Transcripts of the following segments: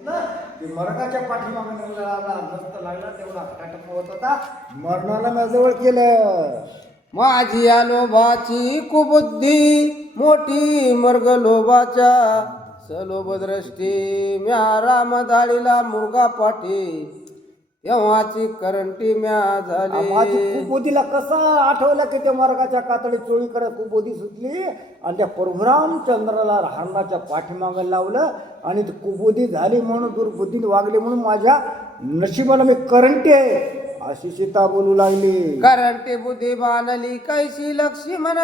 ना की मरणाच्या पाठीमागे नसता लागला तेवढा हटाटप होत होता. मरणाला मी जवळ केलं. माझी अलोभाची कुबुद्धी मोठी मर्ग लोभाच्या सलोभद्रष्टी म्या रामदाळीला मुर्गा पाठी तेव्हाची करंटी म्या माझी झाली. कुबोधीला कसं आठवलं की त्या मार्गाच्या कातडी चोळीकडे कुबोधी सुटली आणि त्या परशुराम चंद्राला हरणाच्या पाठीमागे लावलं आणि ती कुबोधी झाली म्हणून दुर्बुद्धीने वागली म्हणून माझ्या नशिबाला मी करंटी आहे अशी सीता बोलू लागली. करंटी बुद्धी बाणली कैसी लक्ष्मण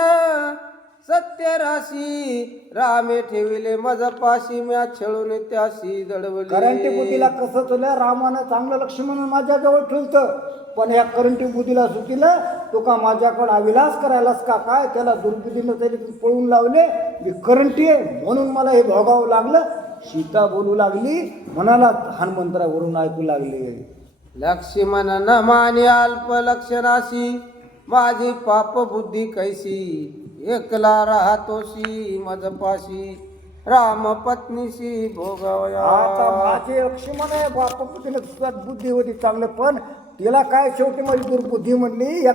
सत्य राशी रामे ठेविले मज पाशी म्या छळून त्याशी दडवली. करंटी बुद्धीला कसं तुला रामानं चांगलं लक्ष्मण माझ्याजवळ ठेवतं पण या करंटी बुद्धीला सुटीला तो का माझ्याकडे अविलास करायलास का काय त्याला दुर्बुद्धीनं तरी पळून लावले. मी करंटी आहे म्हणून मला हे भोगावं लागलं. सीता बोलू लागली मनाला हनुमंतरावरून ऐकू लागले. लक्ष्मण न माने अल्प लक्षणाशी माझी पाप बुद्धी कैसी एकला राहतोशी मजपाशी राम पत्नीशी भोगावया. आता माझे लक्ष्मण आहे बाप बुद्धीला बुद्धी होती चांगलं पण तिला काय शेवटी माझी दुर्बुद्धी म्हणली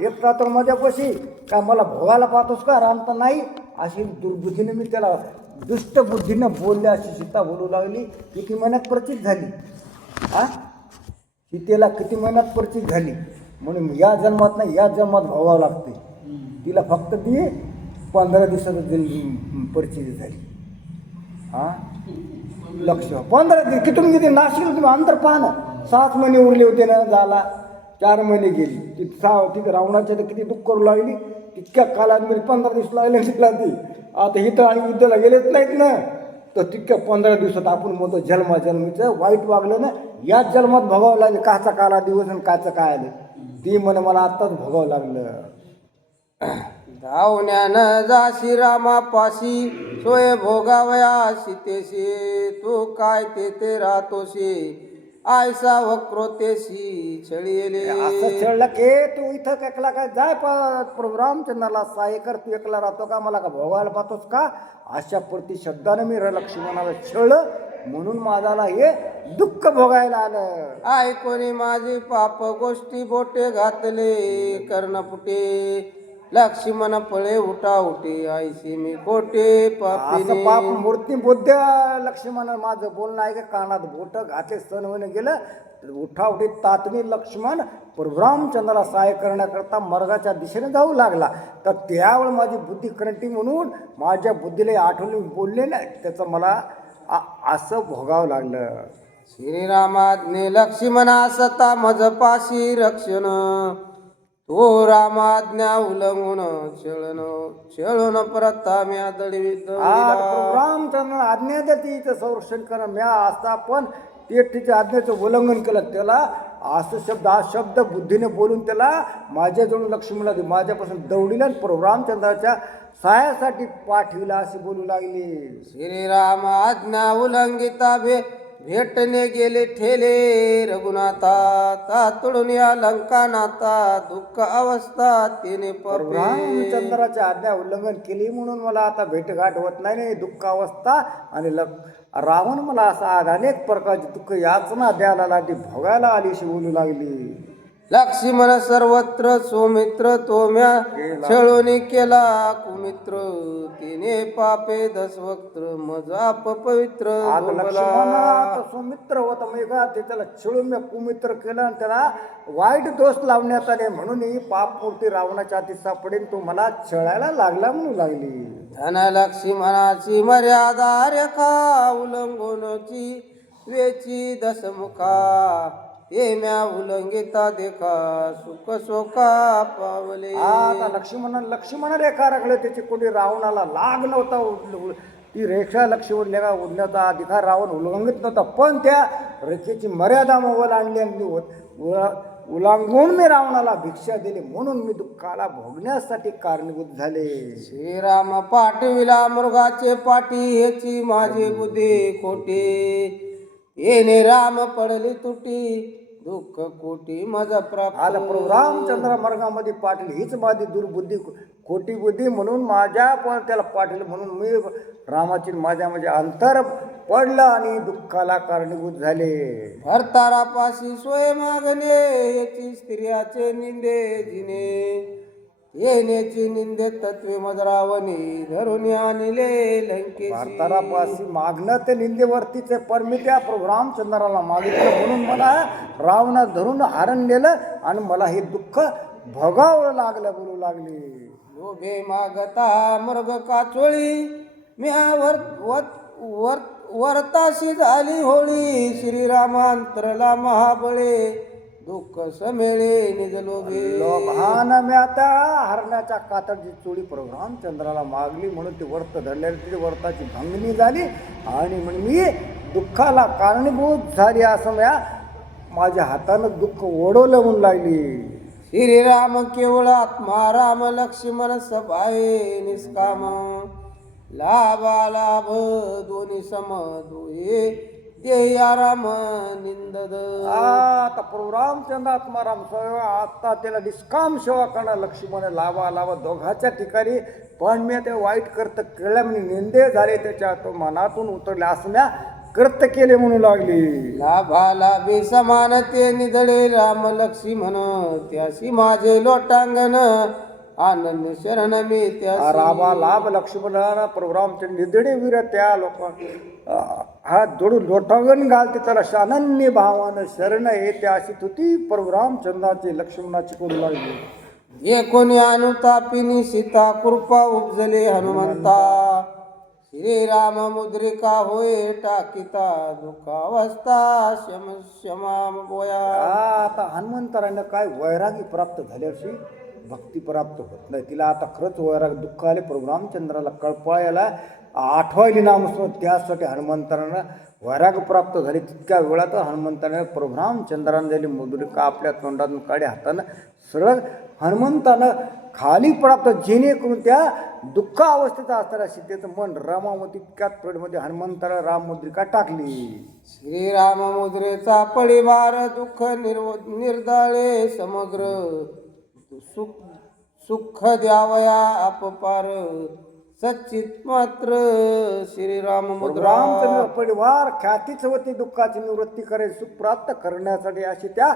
एकटा तर माझ्यापाशी काय मला भोगायला पाहतोस का राम तर नाही अशी दुर्बुद्धीने मी त्याला दुष्ट बुद्धीनं बोलले अशी सीता बोलू लागली. किती महिन्यात परिचित झाली सीतेला किती महिन्यात परिचित झाली म्हणून या जन्मात नाही या जन्मात भोगावं लागते. तिला फक्त ती 15 दिवसात परिचित झाली. लक्ष 15 दिवस की तुम्ही किती नाशिक तुम्ही अंतर पाहा ना. 7 महिने उरले होते ना झाला 4 महिने गेली तिथं रावणाच्या किती दुःख करू लागली. तितक्या कालात 15 दिवस लागले तिला ती आता हिथं आणि युद्धाला गेलेच नाहीत ना तर तितक्या 15 दिवसात आपण म्हणतो जन्मीचं वाईट वागलं ना याच जन्मात भोगावं लागलं. काचा काला दिवस आणि काचं काय आलं ती म्हणे मला आत्ताच भोगावं लागलं. धावण्यानं जाशी रामा पाशी सोय भोगावया सीतेशी तू काय ते राहतोशी आयसा वक्रोतेशी छळीले. असं छळलं की तू इथं एकला काय जाय रामचंद्राला सहाय्य कर तू एकला राहतो का मला का भोगायला पाहतोस का अशा प्रति शब्दाने मी लक्ष्मणाला छळलं म्हणून माझ्याला हे दुःख भोगायला आलं. ऐकोनी माझी पाप गोष्टी बोटे घातले कर्णपुटे लक्ष्मण पळे उठा उठे आईशी मी खोटे असं पाप पापी. मूर्ती बुद्ध लक्ष्मण माझं बोलणं आहे का कानात बोट घातले सण होईन गेलं उठावटी तातणी लक्ष्मण रामचंद्राला सहाय्य करण्याकरता मर्गाच्या दिशेने जाऊ लागला. तर त्यावेळी माझी बुद्धी करंटी म्हणून माझ्या बुद्धीला आठवणी बोलले ना त्याचं मला असं भोगावं लागलं. श्रीरामाज्ञे लक्ष्मणा सता मज पाशी रक्षण तो रामाज्ञा उल्लंघून छळून परताम्या दळवीत. रामचंद्र आज्ञा देते इथं संरक्षण करा म्या असता पण ते तिच्या आज्ञेचं उल्लंघन केलं त्याला असं शब्द बुद्धीने बोलून त्याला माझ्याजवळ लक्ष्मणला माझ्यापासून दौडीला आणि रामचंद्राच्या सहाय्यासाठी पाठविला अशी बोलू लागली. श्रीराम आज्ञा उल्लंघिता भेटणे गेले ठेले रघुनाथा तातडून या लंका नाता दुःख अवस्था तिने रामचंद्राच्या आज्ञा उल्लंघन केली म्हणून मला आता भेटघाट होत नाही दुःख अवस्था आणि रावण मला असा अनेक प्रकारची दुःख याचना द्यायला लागली भोगायला आली अशी बोलू लागली. लक्ष्मण सर्वत्र सोमित्र तो म्या छळून केला कुमित्र तिने पापे दसवक्त्र मजाप पवित्र. सुमित्र होता मेघा ते त्याला छळून मी कुमित्र केलं आणि त्याला वाईट दोष लावण्यात आले म्हणून ही पापमूर्ती रावणाच्या हाती सापडेल तो मला छळायला लागला म्हणू लागली. धन लक्ष्मणाची मर्यादा रेखा उल्लंघूनची वेची दसमुखा ते म्या उल्लंघिता देखा सुख शोका पावले. आता लक्ष्मण रेखा राखले त्याची कोणी रावणाला लाग नव्हता ती रेखा लक्ष्मण रेखा उडण्याचा अधिकार रावण उल्लंघित नव्हता पण त्या रेखेची मर्यादा मोबाईल आणली उल्लंघून मी रावणाला भिक्षा दिली म्हणून मी दुःखाला भोगण्यासाठी कारणीभूत झाले. श्रीराम पाठविला मृगाचे पाठी ह्याची माझी बुद्धी खोटी येणे राम पडली तुटी दुःख कोटी माझा प्राप्त. आला रामचंद्र मार्गामध्ये पाटील हीच माझी दुर्बुद्धी खोटी बुद्धी म्हणून माझ्या पण त्याला पाटील म्हणून मी रामाची माझ्या म्हणजे अंतर पडलं आणि दुःखाला कारणीभूत झाले. भरतारापाशी सोय मागणे याची स्त्रियाचे निंदे जिने येण्याची निंदे तत्वे मजरावणी धरून आणले लंकेशी. भारतारापाशी मागणं ते निंदेवरतीचे, पण मी त्या प्रभू रामचंद्राला मागितलं म्हणून मला रावणा धरून हारण नेलं आणि मला हे दुःख भोगावं लागलं बोलू लागले. लोभे मागता मृग काचोळी म्या वरताशी झाली होळी श्रीरामांतरला महाबळे दुःख समेळे निज लोभे. लोभानं मी आता हरणाच्या कातडची चोळी प्रभू रामचंद्राला मागली म्हणून ती व्रत धरलेली तिथे व्रताची भंगणी झाली आणि म्हणून मी दुःखाला कारणीभूत झाली असं माझ्या हातानं दुःख ओढवलं म्हणून लागली. श्रीराम केवळ आत्मा राम लक्ष्मण सभाये निष्काम लाभ दोन्ही सम दोहे देया राम निंदद. आता प्रभू रामचंद्र आत्माराम सेवा आता त्याला निष्काम सेवा करणार लक्ष्मण लावा दोघाच्या ठिकाणी, पण मी ते वाईट कर्त केल्या म्हणजे निंदे झाले त्याच्या तो मनातून उतरले असं म्या कर्त केले म्हणू लागली. लाभे समान ते निधळे राम लक्ष्मण त्यासी माझे लोटांगण आनंद शरण मी त्या. रामा लाभ लक्ष्मणाला प्रभू रामचंद्र निधडे वीर त्या लोक हात जोडून लोटांगण घालते त्याला शानन्य भावानं शरण येते अशी तुती प्रभू रामचंद्राची लक्ष्मणाची करू लागली. हे कोणी अनुतापिनी सीता कृपा उपजले हनुमंता श्रीराम मुद्रिका होय टाकिता दुःखावस्था क्षमा बोया. आता हनुमंतरानं काय वैरागी प्राप्त झाल्याशी भक्ती प्राप्त होत नाही तिला. आता खरंच वैराग दुःख आले प्रभू रामचंद्राला कळपाळायला आठवायली नामस्मरण, त्यासाठी हनुमंतरानं वैराग प्राप्त झाली. तितक्या वेळात हनुमंताने प्रभू रामचंद्रानं दिली मुद्रिका आपल्या तोंडातून काढी हातानं सरळ हनुमंतानं खाली प्राप्त जेणेकरून त्या दुःख अवस्थेत असणाऱ्या सीतेचं मन रमावं. तितक्यात पिढीमध्ये हनुमंतानं राममुद्रिका टाकली. श्रीराम मुद्रेचा पळीवार दुःख निर्दाळे समग्र सुख द्यावया अपपार सच्चित मात्र श्रीराम मुद्रा. रामचंद्र परिवार ख्यातीच होती दुःखाची निवृत्ती करे सुख प्राप्त करण्यासाठी अशी त्या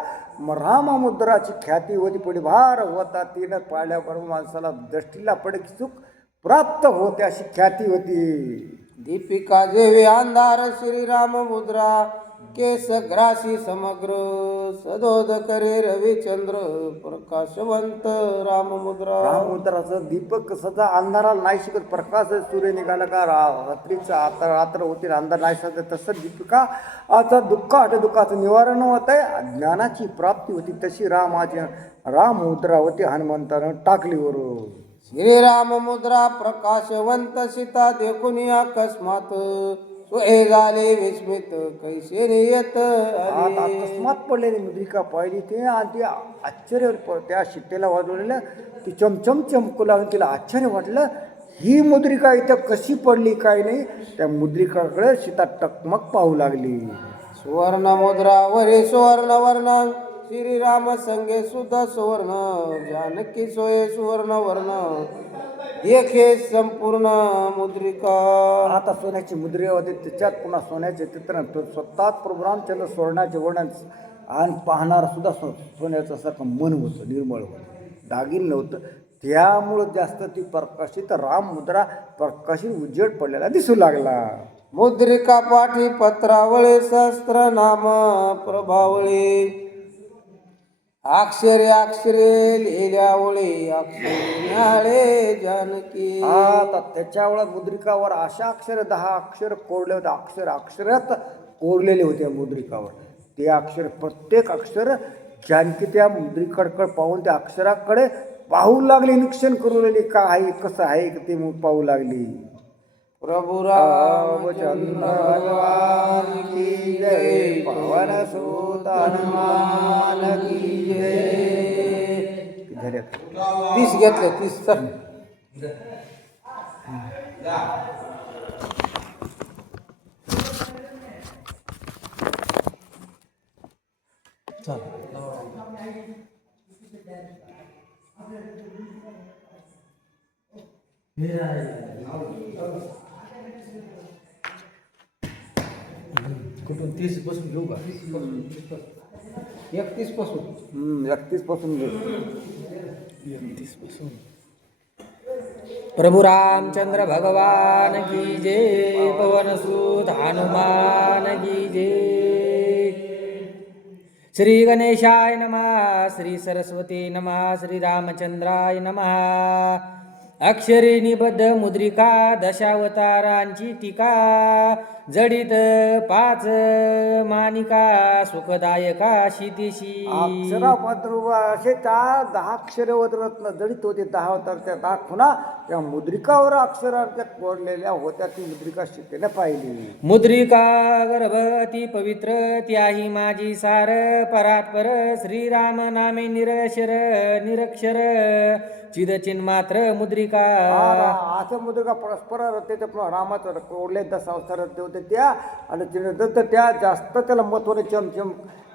राममुद्राची ख्याती होती. परिवार होता तिनं पाळल्याबरोबर माणसाला दृष्टीला पडे सुख प्राप्त होते अशी ख्याती होती. दीपिका जेवे अंधार श्रीराम मुद्रा केस ग्रासी समग्र सदोद करे रविचंद्र प्रकाशवंत राममुद्रा. राममुद्राचं दीपक सदा अंधाराला नाही शिकत, प्रकाश सूर्य निघाला का रात्रीचं आता रात्र होती अंधार नाही शिकत, तसं दीपिका आता दुःखाचं निवारण होत आहे, ज्ञानाची प्राप्ती होती. तशी राममुद्रा होती हनुमंतानं टाकली वरून. श्रीराम मुद्रा प्रकाशवंत सीता देखुनी अकस्मात सोय झाले विस्मित कैसे येत. आता अकस्मात पडलेली मुद्रिका पाहिली ते आणि ती आश्चर्य त्या शिट्टेला वाजवलेलं ती चमचम चमकू लागून तिला आश्चर्य वाटलं. ही मुद्रिका इथं कशी पडली काय नाही. त्या मुद्रिकाकडे सीता टकमक पाहू लागली. सुवर्ण मुद्रा वरे सुवर्ण वर्ण श्रीराम संगे सुद्धा सुवर्ण जानकी सोये सुवर्ण वर्ण देखे संपूर्ण मुद्रिका. आता सोन्याची मुद्रिका होती त्याच्यात पुन्हा सोन्याचे चित्र स्वतः प्रभू रामचंद्र स्वर्णाचे वर्णन आणि पाहणारा सुद्धा सोन्याचं असं मन होतं, निर्मळ होतं, दागिन नव्हतं. त्यामुळं जास्त ती प्रकाशित राममुद्रा प्रकाशित उजेड पडलेला दिसू लागला. मुद्रिका पाठी पत्रावळे सहस्त्र नाम प्रभावळे अक्षरे लिहिल्यावळे अक्षरे जानकी. आता त्याच्यावर मुद्रिकावर अशा अक्षर 10 अक्षर कोरले होते. अक्षरात कोरलेले होते मुद्रिकावर. ते अक्षर प्रत्येक अक्षर जानकी त्या मुद्रिकाकडे पाहून त्या अक्षराकडे पाहू लागली, निरीक्षण करू लागली, काय आहे कसं आहे ते पाहू लागली. प्रभु रामचंद्र भगवान की जय पवन सुत हनुमान की जय. 30 घेतले 30 चल. कुठून 30 पासून घेऊ का? 31 पासून 31 पासून घे. 31 पासून. प्रभु रामचंद्र भगवान की जय, पवन सुत हनुमान की जय. श्री गणेशाय नमः, श्री सरस्वती नमः, श्री रामचंद्राय नमः. अक्षरी निबद्ध मुद्रिका, दशावतारांची टीका, जडित 5 मानिका, सुखदायका शितीशी. अक्षरापात्र असे त्या 10 अक्षरे रत्न जडित होते. 10 अवतारच्या 10 खुणा त्या मुद्रिकावर अक्षरांच्या कोरलेल्या होत्या. ती मुद्रिका शिकेने पाहिली. मुद्रिका गर्भवती पवित्र, त्याही माझी सार परात्पर. श्रीराम नामे निरक्षर निरक्षर, चिन्मात्र मुद्रिका. असं मुद्रिका परस्पर रत्ते रामाचं कोरले 10 अवतार रत्ते होते त्या. आणि त्या जास्त त्याला महत्वाने चमचम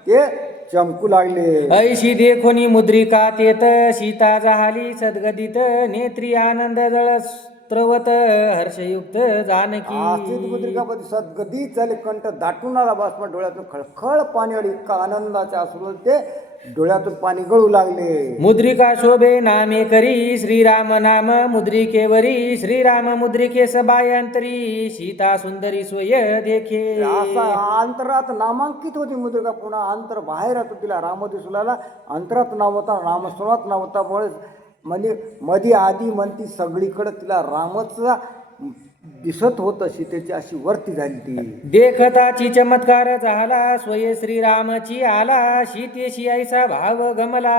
ते चमकू लागले. ऐशी देखोनी मुद्रिका तेत, सीता झाली सद्गदित. नेत्री आनंद जळ स्त्रवत, हर्षयुक्त जानकी. आस्थित मुद्रिकापती सद्गदित झाले. कंठ दाटून आला. बाष्प डोळ्यातून खळखळ पाणी आली. इतका आनंदाचे अश्रू ते डोळ्यातून पाणी गळू लागले. मुद्रिका शोभे नामे करी, श्रीराम नाम मुद्रिकेवरी. श्रीराम मुद्रिके सभायंतरी, सीता सुंदरी सोय देखे. असा अंतरात नामांकित होती मुद्रिका. पुन्हा अंतर बाहेर होतं. तिला राम दिसू लागला. अंतरात नाव होता, रामस्वरात नाव होता. म्हणजे मध्ये आधी म्हणती सगळीकडे तिला रामच दिसत होतं. सीतेची अशी वर्ती झाली ती. देखताची चमत्कार झाला, स्वय श्रीरामची आला. सीतेशी ऐसा भाव गमला,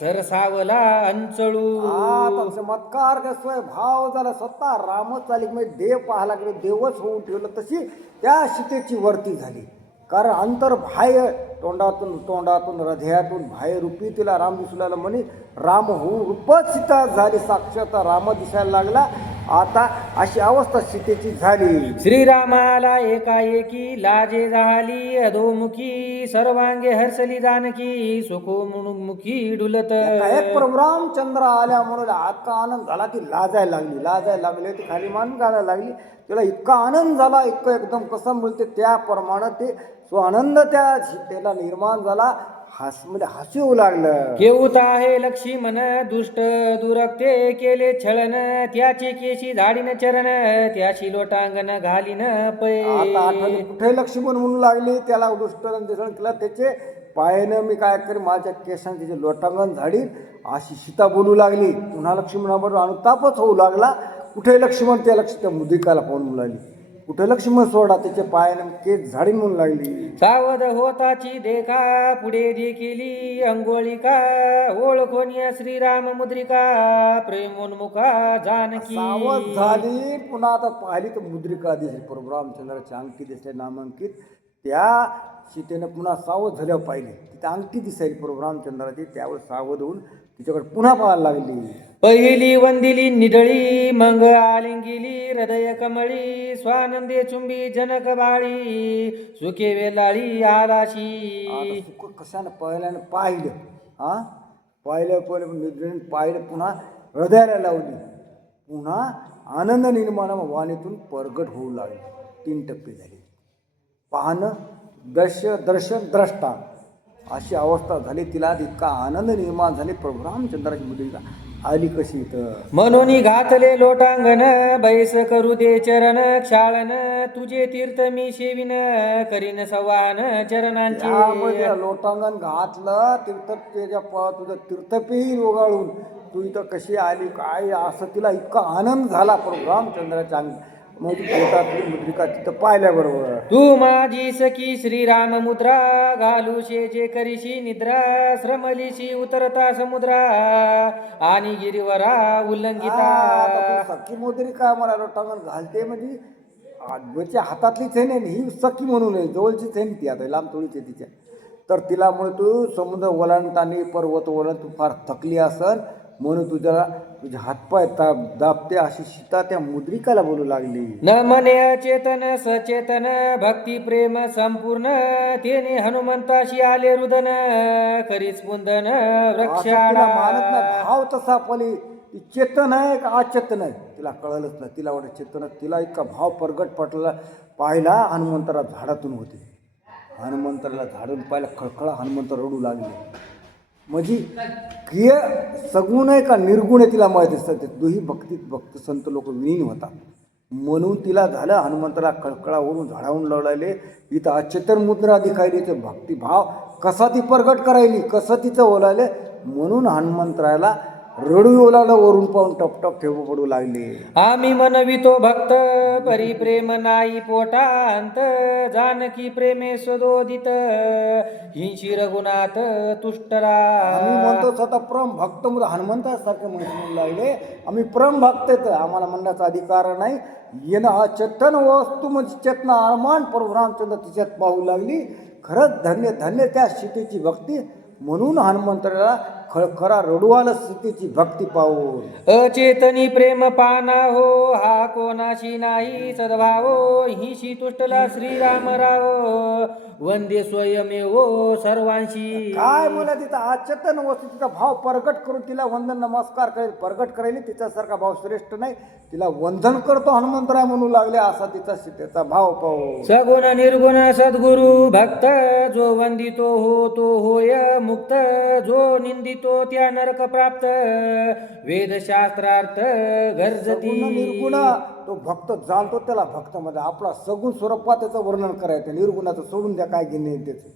सरसावला अंचळू. आता चमत्कार कसोय भाव झाला. स्वतः रामच आली. म्हणजे देव पाहायला गेलो, देवच होऊन ठेवलं. तशी त्या सीतेची वर्ती झाली. कारण अंतर बाह्य तोंडातून हृदयातून बाह्य रूपी तिला राम दिसू लागला. म्हणे राम होऊन रूपच सीता झाली. साक्षात राम दिसायला लागला. आता अशी अवस्था सीतेची झाली. श्रीरामाला एकाएकी लाजे झाली अधोमुखी. सर्वांगे हर्षली जानकी, सुखो मुखी डुलत. एक रामचंद्र आल्या म्हणून इतका आनंद झाला. ती लाजायला लागली. ती खाली मान घालायला लागली. तिला इतका आनंद झाला. इतकं एकदम कसं मिळते त्याप्रमाणे ते आनंद त्या सीतेला निर्माण झाला. म्हणजे हसू येऊ लागलं. केऊत आहे लक्ष्मण दुष्ट दुरक्ते केले छळन. त्याचे केशी झाडीन चरण, त्याशी लोटांगण घालीन पै. आता आठवले कुठे लक्ष्मण म्हणू लागली. त्याला दुष्टन दिसण केला. त्याचे पायानं मी काय करी, माझ्या केसांचे तिचे लोटांगण झाडी अशी सीता बोलू लागली. पुन्हा लक्ष्मणाबरोबर अनुतापच होऊ लागला. कुठे लक्ष्मण त्या मुद्रिकाला पाहून म्हणू लागली. कुठे लक्ष्मण सोडा, त्याचे पायानं केस झाडी म्हणू लागली. सावध होताची देखा, पुढे देखिली अंगोळिका. ओळखोनिया श्रीराम मुद्रिका, प्रेमोन्मुखा जानकी. सावध झाली. पुन्हा आता पाहिली तर मुद्रिका दिसली. प्रभू रामचंद्राची अंगठी दिसते नामांकित. त्या सीतेनं पुन्हा सावध झाल्यावर पाहिली. तिथे अंगठी दिसायली प्रभू रामचंद्राची. त्यावर सावध होऊन तिच्याकडे पुन्हा पाहायला लागली. पहिली वंदिली निडळी, मंग आलिंगिली हृदय कमळी. स्वानंदे चुंबी जनक बाळी, सुखे वेलाळी आलाशी. आता सुख कशानं पहिल्यानं पाहिलं. पाहिलं पुन्हा हृदयाला लावली. पुन्हा आनंद निर्माण वाणीतून प्रगट होऊ लागली. 3 टप्पे झाले. पाहणं, दर्शन, द्रष्टा अशी अवस्था झाली. तिला इतका आनंद निर्माण झाले. प्रभू रामचंद्राची मुद्रिका आली कशी तर. म्हणून घातले लोटांगण, बैस करू दे चरण क्षाळन. तुझे तीर्थ मी शेविन, करीन संवाहन चरणांचे. त्यामुळे लोटांगण घातलं. तीर्थ तुझं तीर्थपेही ओगाळून तू इथं कशी आली काय असं तिला इतका आनंद झाला. प्रभू रामचंद्राच्या म्हणजे पोटातली मुद्रिका तिथं पाहिल्याबरोबर. तू माझी सखी श्रीराम मुद्रा, घालू जे करीशी निद्रा. श्रमलीशी उतरता समुद्रा, आणि गिरीवरा उल्लंघिता. सखी मुद्रिका मला लोटांगण घालते म्हणजे हातातलीच आहे नाही. ही सखी म्हणून आहे, जवळचीच आहे ती. आता लांब थोडीच आहे तिच्या. तर तिला म्हणून तू समुद्र ओलांडताना पर्वत ओलांड तू फार थकली असल म्हणून तुझे हातपाय दाबते अशी सीता त्या मुद्रिकाला बोलू लागली. न मने अचेतन सचेतन, भक्ती प्रेम संपूर्ण. तेने हनुमंताशी आले रुदन, करी स्पुंदन वृक्षाला. मानत नाही भाव तसा पली. ती चेतन आहे का अचेतन आहे तिला कळलंच नाही. तिला वाटत चेतन. तिला इतका भाव प्रगट पटला. पाहिला हनुमंतरा झाडातून होते. हनुमंतराला झाडून पाहिला, खळखळा हनुमंत रडू लागले. म्हणजे क्रिय सगुण आहे का निर्गुण आहे तिला माहिती असतं. ते दोही भक्त संत लोक विलीन होतात म्हणून तिला झालं. हनुमंतला खळखळा ओढून झाडावून लावले. इथं अचेतन मुद्रा दिखायली. ते भक्तिभाव कसा ती प्रगट करायली, कसं तिचं ओलायले म्हणून हनुमंतरायला रडू ओलावलं. वरून पाहून टपटप ठेवू पडू लागले. आम्ही मनवितो भक्त परी प्रेम नाही पोटांत, जानकी प्रेमे सदोदित हिंशी रघुनाथ तुष्टरा. आम्ही म्हणतो स्वतः परम भक्त म्हणजे हनुमंतासारखे म्हणू लागले. आम्ही परम भक्त आहेत, आम्हाला म्हणण्याचा अधिकार नाही. येणं हा चेतन वस्तू म्हणजे चेतना आरमान परभ्रामचंद्र तिच्यात पाहू लागली. खरंच धन्य धन्य त्या सीतेची भक्ती म्हणून हनुमंतराला खळखळा रडू आलं सीतेची भक्ती पाहून. अचेतनी प्रेम पाना हो, हा कोणाशी नाही सद्भाव. हिंशी तुष्टला श्रीराम राव, वंदे स्वयमेव सर्वांशी. काय मला तिथं अचेतन वस्तू तिचा भाव प्रगट करून तिला वंदन नमस्कार करेल प्रगट करायला. तिच्यासारखा भाव श्रेष्ठ नाही. तिला वंदन करतो हनुमंतराय म्हणू लागले असा तिचा सीतेचा भाव पाहू. सगुण निर्गुण सद्गुरु भक्त, जो वंदितो हो तो होय मुक्त. जो निंदितो त्या नरक प्राप्त, वेदशास्त्रार्थ गरजती. सगुण निर्गुण तो भक्त जाणतो त्याला भक्तामध्ये आपला सगुण स्वरूपात त्याचं वर्णन करायचं. निर्गुणाचं सोडून द्या, काय घेणे त्याचं.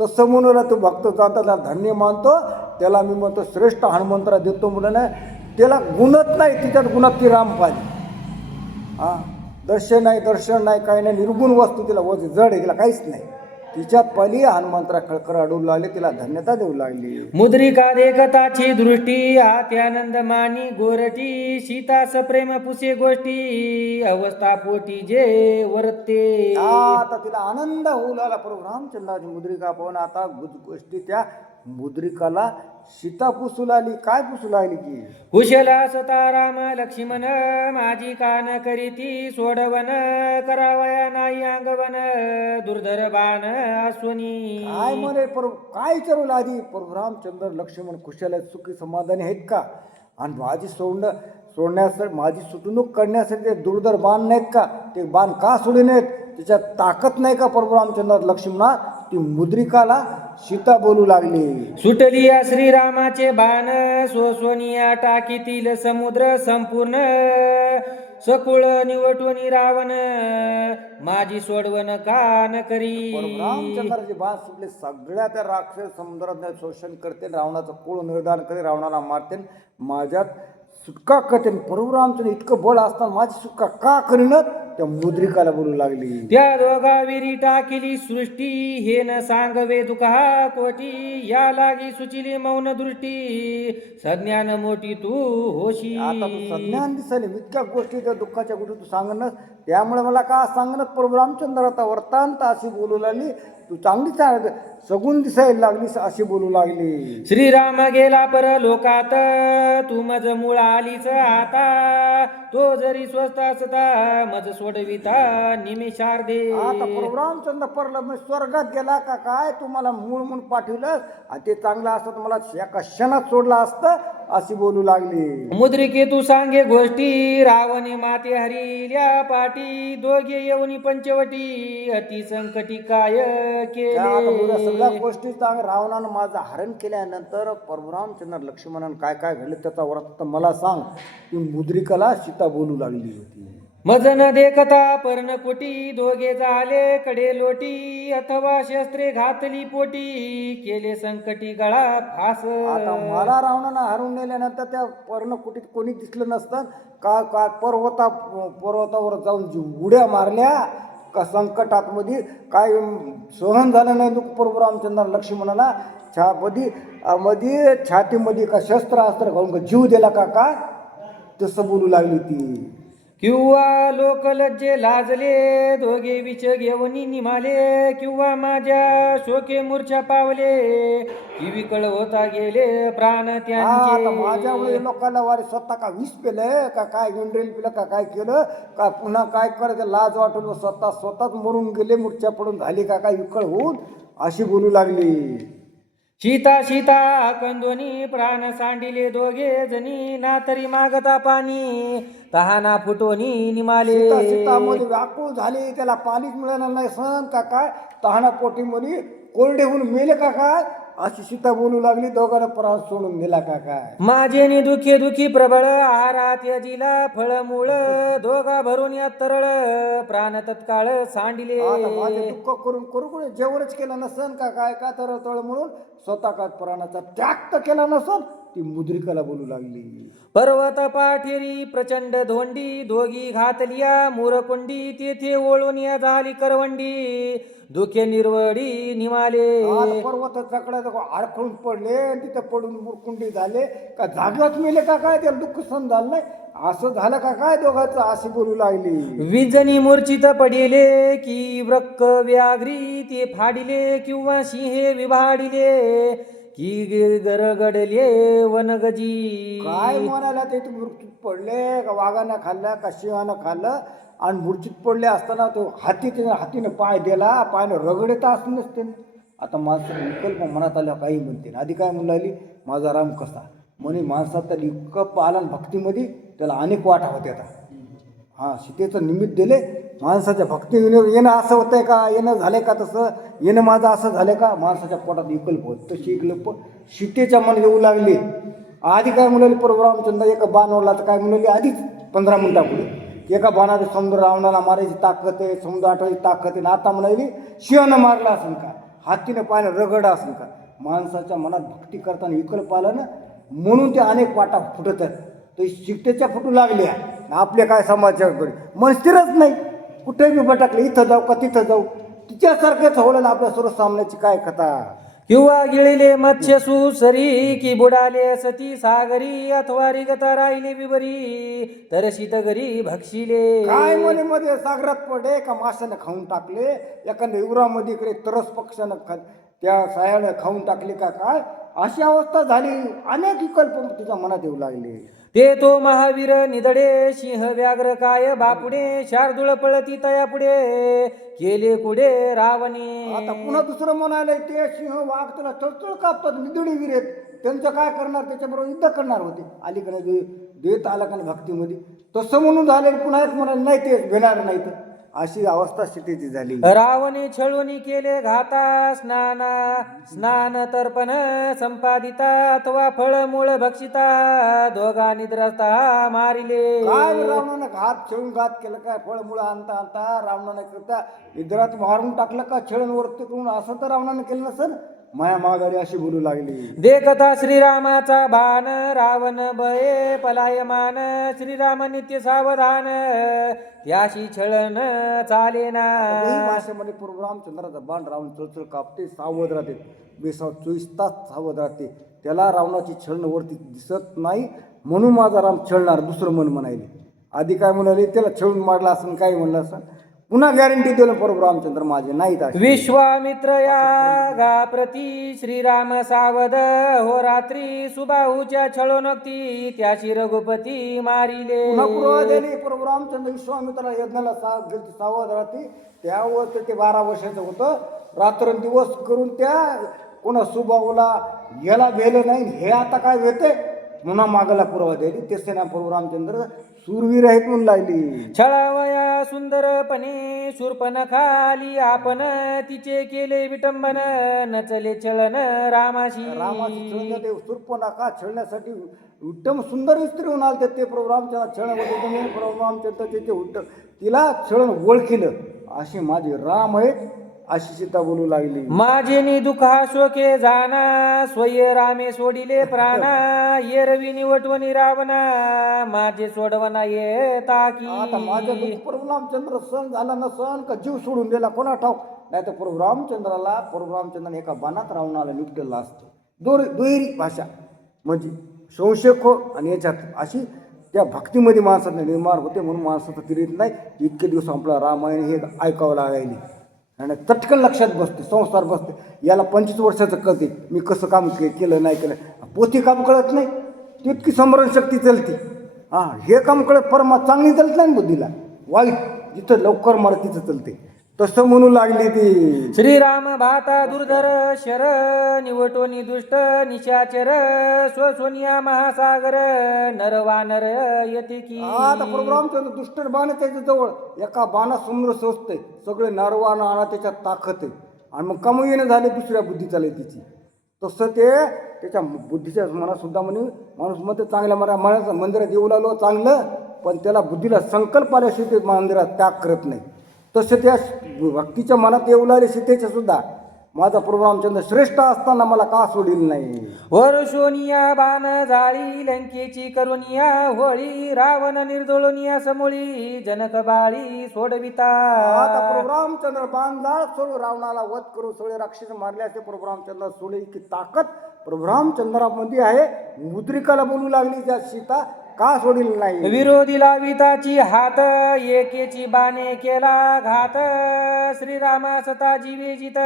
तसं म्हणून तो भक्त जाणतो त्याला धन्य मानतो. त्याला मी म्हणतो श्रेष्ठ हनुमंतरा देतो म्हणून. त्याला गुणच नाही, तिच्यात गुणात ती राम पाहिजे. हां, दर्शन नाही काही नाही, निर्गुण वस्तू तिला जड आहे, तिला काहीच नाही. तिच्यात पहिली हनुमंतरा खळखळ अडू लागले, तिला धन्यता देऊ लागली. मुद्रिका देखताची दृष्टी, आत्यानंद मानी गोरटी. सीता सप्रेम पुसे गोष्टी, अवस्था पोटी जे वरते. आता तिला आनंद होऊ लागला. प्रभू रामचंद्राची मुद्रिका पाहून आता गोष्टी त्या मुद्रिकाला सीता पुसू लागली. काय पुसू लागली की कुशला सता राम लक्ष्मण, माझी कान करीती सोडवन. करावया नाही अंगवन, दुर्धर बाण अश्वनी. काय म्हणे काय विचारू आधी प्रभू रामचंद्र लक्ष्मण कुशल आहेत, सुखी समाधानी आहेत का? आणि माझी सोडण्यासाठी माझी सुटणूक करण्यासाठी ते दुर्धर बाण नाहीत का? ते बाण का सोडून नाहीत? त्याच्यात ताकद नाही का? प्रभू रामचंद्र लक्ष्मणा ती मुद्रिकाला सीता बोलू लागली. सुटली या श्रीरामाचे बाण, सोसोनिया टाकीतील समुद्र संपूर्ण. सकुळ निवटवणी रावण, माझी सोडवण कान करी. रामचंद्राचे बाण सुटले. सगळ्या त्या राक्षस समुद्रात शोषण करते, रावणाचं कुळ निर्धान करते, रावणाला मारते, माझ्यात सुटका करते. प्रभू रामचंद्र इतकं बळ असताना माझी सुटका का करीनत? त्या मुद्रिकाला बोलू लागली. त्या दोघा विरी टाकिली सृष्टी, हे न सांगवे दुखा कोटी. या लागी सुचिली मौन दृष्टी, सज्ञान मोठी तू होशी. आता तू सज्ञान दिसायला इतक्या गोष्टी त्या दुःखाच्या गोष्टी तू सांगणस, त्यामुळे मला का सांगणं? प्रभू रामचंद्र आता वर्तांत अशी बोलू लागली. तू चांगली सगुण दिसायला लागलीस अशी बोलू लागली. श्रीराम गेला पर लोकात, तू मज मूळ आलीच आता. तो जरी स्वस्त असता, मज सोडविता निमिषार्धे. आता प्रभू रामचंद्र परला मी स्वर्गात गेला का काय? तू मला मूळ म्हणून पाठवलं आणि ते चांगलं असतं मला एका क्षणात सोडलं असतं अशी बोलू लागली. मुद्रिके तू सांगे गोष्टी, रावणी माते हरिल्या पाटी. दोघे येऊनी पंचवटी, अति संकटी काय केले. सगळ्या गोष्टी सांग. रावणानं माझं हरण केल्यानंतर प्रभू रामचंद्र लक्ष्मणानं काय काय घडलं त्याचा वृत्तांत मला सांग. ती मुद्रिकाला सीता बोलू लागली होती. मज न देखता पर्णकुटी, दोघे झाले कडे लोटी. अथवा शस्त्रे घातली पोटी, केले संकटी गळा फास. आता मला रावणानं हरून नेल्यानंतर त्या पर्णकुटीत कोणी दिसलं नसतं का? पर्वतावर जाऊन उड्या मारल्या का? संकटात काय सहन झालं नाही दुःख प्रभू रामचंद्र लक्ष्मणाला. मध्ये छातीमध्ये का शस्त्रास्त्र घालून जीव दिला का? काय तसं बोलू लागली ती. किंवा लोक लज्जे लाजले, दोघे विच घेऊनी निमाले. किंवा माझ्या शोके मूर्छा पावले, किवी कळ होता गेले प्राण त्यांचे. माझ्यामुळे लोकांना वारे स्वतः का विष पेलंय का? काय गुंड्रेल पिलं का? काय केलं का? पुन्हा काय करायचं? लाज वाटून स्वतःच मरून गेले, मूर्छा पडून झाली का? काय विकळ होऊन अशी बोलू लागली. सीता कंदोनी प्राण सांडिले दोघे जणी. ना तरी मागता पाणी, तहाना फुटोनी निमाले सीतामध्ये व्याकुळ झाले, त्याला पाणीच मिळालं नाही, सहन का काय, तहाना पोटी मध्ये कोरडे होऊन मेले का काय, अशी सीता बोलू लागली. दोघांना प्राण सोडून गेला का काय. माझेनी दुखी दुखी प्रबळ आहारात यजिला फळमूळ दोघा भरून या तरळ प्राण तत्काळ सांडिले. आता माझे दुःख करून करू जेवणच केलं नसन का काय, का तर तळ म्हणून स्वतः का प्राणाचा त्याग तर केला नसन, ती मुद्रिकाला बोलू लागली. पर्वत पाठेरी प्रचंड धोंडी दोघी घातलिया मुरकुंडी तेथे ओळून या झाली करवंडी दुखे निर्वडी निमाले. आज पर्वत चकड्यात अडखळून पडले आणि तिथे पडून मुरकुंडी झाले का, जागेवर मेले का काय, त्याला दुःख सहन झालं नाही, असं झालं का काय दोघांचं, अशी बोलू लागली. विजनी मूर्छित पडिले की वृक्क व्याघ्री ते फाडिले किंवा सिंहे विभाडिले की गरगडले वनगजी. काय म्हणाला ते मूर्छित पडले का, वाघानं खाल्लं का सिंहानं खाल्लं आणि मूर्छित पडले असताना तो हातीने पाय दिला, पायानं रगडत असं नसते. आता माणसं विकल्प मनात आल्या काही म्हणते. आधी काय म्हणू लागली, माझा राम कसा म्हणे, माणसात त्याला इतकं पालन भक्तीमध्ये त्याला अनेक वाटा होत्या. हां, सीतेचं निमित्त दिले, माणसाच्या भक्ती येणं असं होतंय का, येणं झालंय का, तसं येणं माझं असं झालं का, माणसाच्या पोटात विकल्प होत. तशी विकल्प सीतेच्या मन येऊ लागले. आधी काय म्हणाली, प्रभू रामचंद्र एका बाणवला तर काय म्हणाली, आधीच 15 मिनिटापुढे एका बाणाने समुद्र रावणाला मारायची ताकद आहे, समुद्र आठवायची ताकद आहे. आता म्हणाली शिवानं मारला असेल का, हातीनं पायानं रगड असेल का. माणसाच्या मनात भक्ती करताना विकल्प आला ना, म्हणून ते अनेक वाटा फुटत आहेत. तर शिकतेच्या फुटू लागल्या. आपल्या काय समाजाकडे मन स्थिरच नाही, कुठे बी भटकले, इथं जाऊ का तिथं जाऊ, तिच्यासारखंच होलं ना आपल्या सर्व सामन्याची काय कथा. किंवा गिळले मत्स्य सुसरी की बुडाले सती सागरी अथवा रिगता राहिले बिबरी तर शीतगरी भक्षिले. काय म्हणे मध्ये सागरात पडे का, माशानं खाऊन टाकले, एखाद्या युरामध्ये इकडे तरस पक्षानं त्या सायानं खाऊन टाकले का काय, अशी अवस्था झाली. अनेक विकल्प तिच्या मनात येऊ लागले. ते तो महावीर निदडे सिंह व्याघ्र काय बापुडे शार्दूळ पळती तया पुढे केले कुडे रावणे. आता पुन्हा दुसरं म्हणाले, ते सिंह वाघ त्याला चळचळ कापतात, निदडी विरेत, त्यांचं काय करणार, त्याच्याबरोबर युद्ध करणार होते. अलीकडे देत आला का भक्तीमध्ये, तसं म्हणून झाले. पुन्हा एक म्हणाले, नाही ते घेणार नाही. तर अशी अवस्था स्थितीची झाली. रावणे छळवणी केले घाता स्नान तर्पण संपादिता अथवा फळमूळ भक्षिता दोघा निद्रस्ता मारिले. काय रावणानं घात छळून घात केलं काय, फळमुळं आणता आणता रावणानं करता निद्रात मारून टाकलं का, छळण वरती करून, असं तर रावणानं केलं नसेल. माया माघारी अशी बोलू लागली. देखता श्रीरामाचा भान रावण बये पलायमान श्रीराम नित्य सावधान त्याशी छळण चालेना. भाषेमध्ये पूर्व रामचंद्राचा बाण रावण चळचळ कापते, सावध राहते, 24 तास सावध राहते. त्याला रावणाची छळण वरती दिसत नाही, म्हणून माझा राम छळणार. दुसरं मन म्हणाले. आधी काय म्हणाले, त्याला छळून मारला असं काय म्हणलं असं, पुन्हा गॅरंटी दिलं प्रभू रामचंद्र माझे नाहीत. विश्वामित्र या गा प्रती श्रीराम सावध हो रात्री सुबाहूच्या छळोनक्ती त्याशी रघुपती मारिले. पुन्हा पूर्वाजाने प्रभू रामचंद्र विश्वामित्राला यज्ञाला सावध राहते. त्यावर ते 12 वर्षाचं होतं. रात्रंदिवस करून त्या कोणा सुबाहूला याला भेलं नाही. हे आता काय भेटे म्हणून मागाला पुरावा द्यायली. तेच ना प्रभू रामचंद्र सूरवीर आहेत म्हणून लागली. छळावया सुंदरपणे शूर्पण खाली आपण तिचे केले विटंबन नचले छळन रामाशी. रामाची शूर्पणखा छळण्यासाठी उत्तम सुंदर स्त्री होऊन आले. ते प्रभू रामचंद्र छळण्यामध्ये प्रभू रामचंद्र तिथे उत्तम तिला छळण ओळखिलं. असे माझे राम आहेत अशी सीता बोलू लागली. माझे दुःखा शोके जाना स्वय रामे सोडिले प्राणा येरवी निवटवणी रावणा माझे सोडवना ये ताकी. आता माझं दुःख प्रभू रामचंद्र सण झाला न सण का जीव सोडून दिला कोणा ठाऊक. नाही तर प्रभू रामचंद्राने एका बाणात रावणाला निपटलेला असतो. दुहेरी भाषा म्हणजे संशयखोर आणि याच्यात अशी त्या भक्तीमध्ये माणसाने निर्माण होते. म्हणून माणसाचं तिरीत नाही. इतके दिवस आपला रामायण हे ऐकावं लागायली आणि चटकन लक्षात बसते, संसार बसते. याला 25 वर्षाचं कळते मी कसं काम केलं नाही केलं. पोथी काम कळत नाही, तितकी स्मरणशक्ती चलते. हे काम कळत परमा चांगली चालत नाही बुद्धीला. वाईट जिथं लवकर मार तिथं चलते. तसं म्हणू लागली ती. श्रीराम भाता दुर्धर शर निवटोनी दुष्ट निशाचर स्वसोनिया महासागर नर वानर यती की आता परशुरामचंद्र दुष्ट बाण आहे त्याच्या जवळ, एका बाणा समोर सोचते सगळे नरवान आणा त्याच्यात ताकद आहे, आणि मग कमी येणं झाले दुसऱ्या बुद्धी चालली तिची. तसं ते त्याच्या बुद्धीच्या मनात सुद्धा म्हणे माणूस म्हणते चांगल्या मनाचं मंदिरात येऊ लागलो चांगलं, पण त्याला बुद्धीला संकल्प आल्याशिवाय ते मंदिरात त्याग करत नाही. तसे त्या भक्तीच्या मनात येऊ लागले सीतेच्या सुद्धा माझा परशुरामचंद्र श्रेष्ठ असताना मला का सोडील नाही. वर्षोनिया बाण जाळी लंकेची करुनिया होळी रावण निर्दोळनिया समोळी जनक बाळी सोडविता. आता परशुरामचंद्र बांधाळ सोडू रावणाला वध करू सोळे राक्षस मारले असे परशुरामचंद्र सोडे की ताकद परशुरामचंद्रामध्ये आहे. मुद्रिकाला बोलू लागली त्या सीता का सोडील नाही. विरोधी लाविताची हात एकेची बाणे केला घात श्रीरामा सता जीवेजित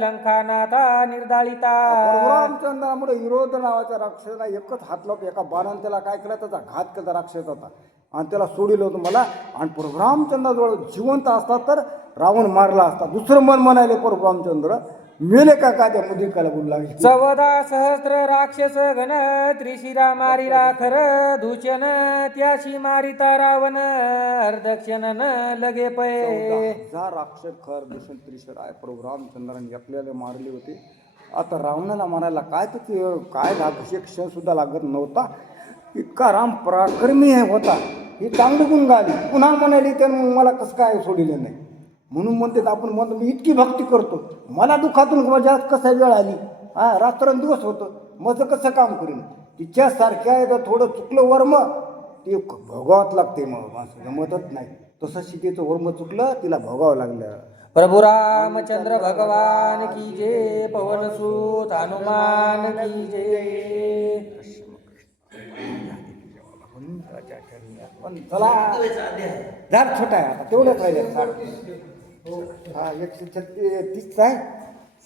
लंकानाथा निर्दाळिता. परशुरामचंद्रामुळे विरोध नावाच्या राक्षसाला एकच हात लावतो, एका बाणाने त्याला काय केला त्याचा घात केला राक्षस होता आणि त्याला सोडिल होतं मला. आणि परशुरामचंद्राजवळ जिवंत असता तर रावण मारला असता. दुसरं मन म्हणाले परशुरामचंद्र मेले का त्या मुद्रिकाला बोलू लागले. 14 सहस्त्र राक्षस घन त्रिशिरा मारिला खर धुचन त्याशी मारिता रावण अर्धक्षण न लगे पै. 14,000 राक्षस खर दूषण त्रिशर आहे परशुरामचंद्राने आपल्याला मारले होते. आता रावणाला मारायला काय त्याचे काय अभिषेक क्षण सुद्धा लागत नव्हता. इतका राम पराक्रमी होता. ही चांगली गुण गाली. पुन्हा म्हणाली तर मला कसं काय सोडिले नाही. म्हणून म्हणते आपण म्हणतो मी इतकी भक्ती करतो, मला दुःखातून माझ्या कसा वेळ आली, रात्रंदिवस होतं, माझं कसं काम करीन. तिच्यासारख्या आहे तर थोडं चुकलं वर्म ते भोगावत लागते, मग माणसं जमतच नाही. तसं सीतेचं वर्म चुकलं तिला भोगावं लागलं. प्रभु रामचंद्र भगवान की जय पवन सुत हनुमान की जय. पण चला झाड छोटा आहे आता तेवढंच राहिले 60. हा 136 आहे.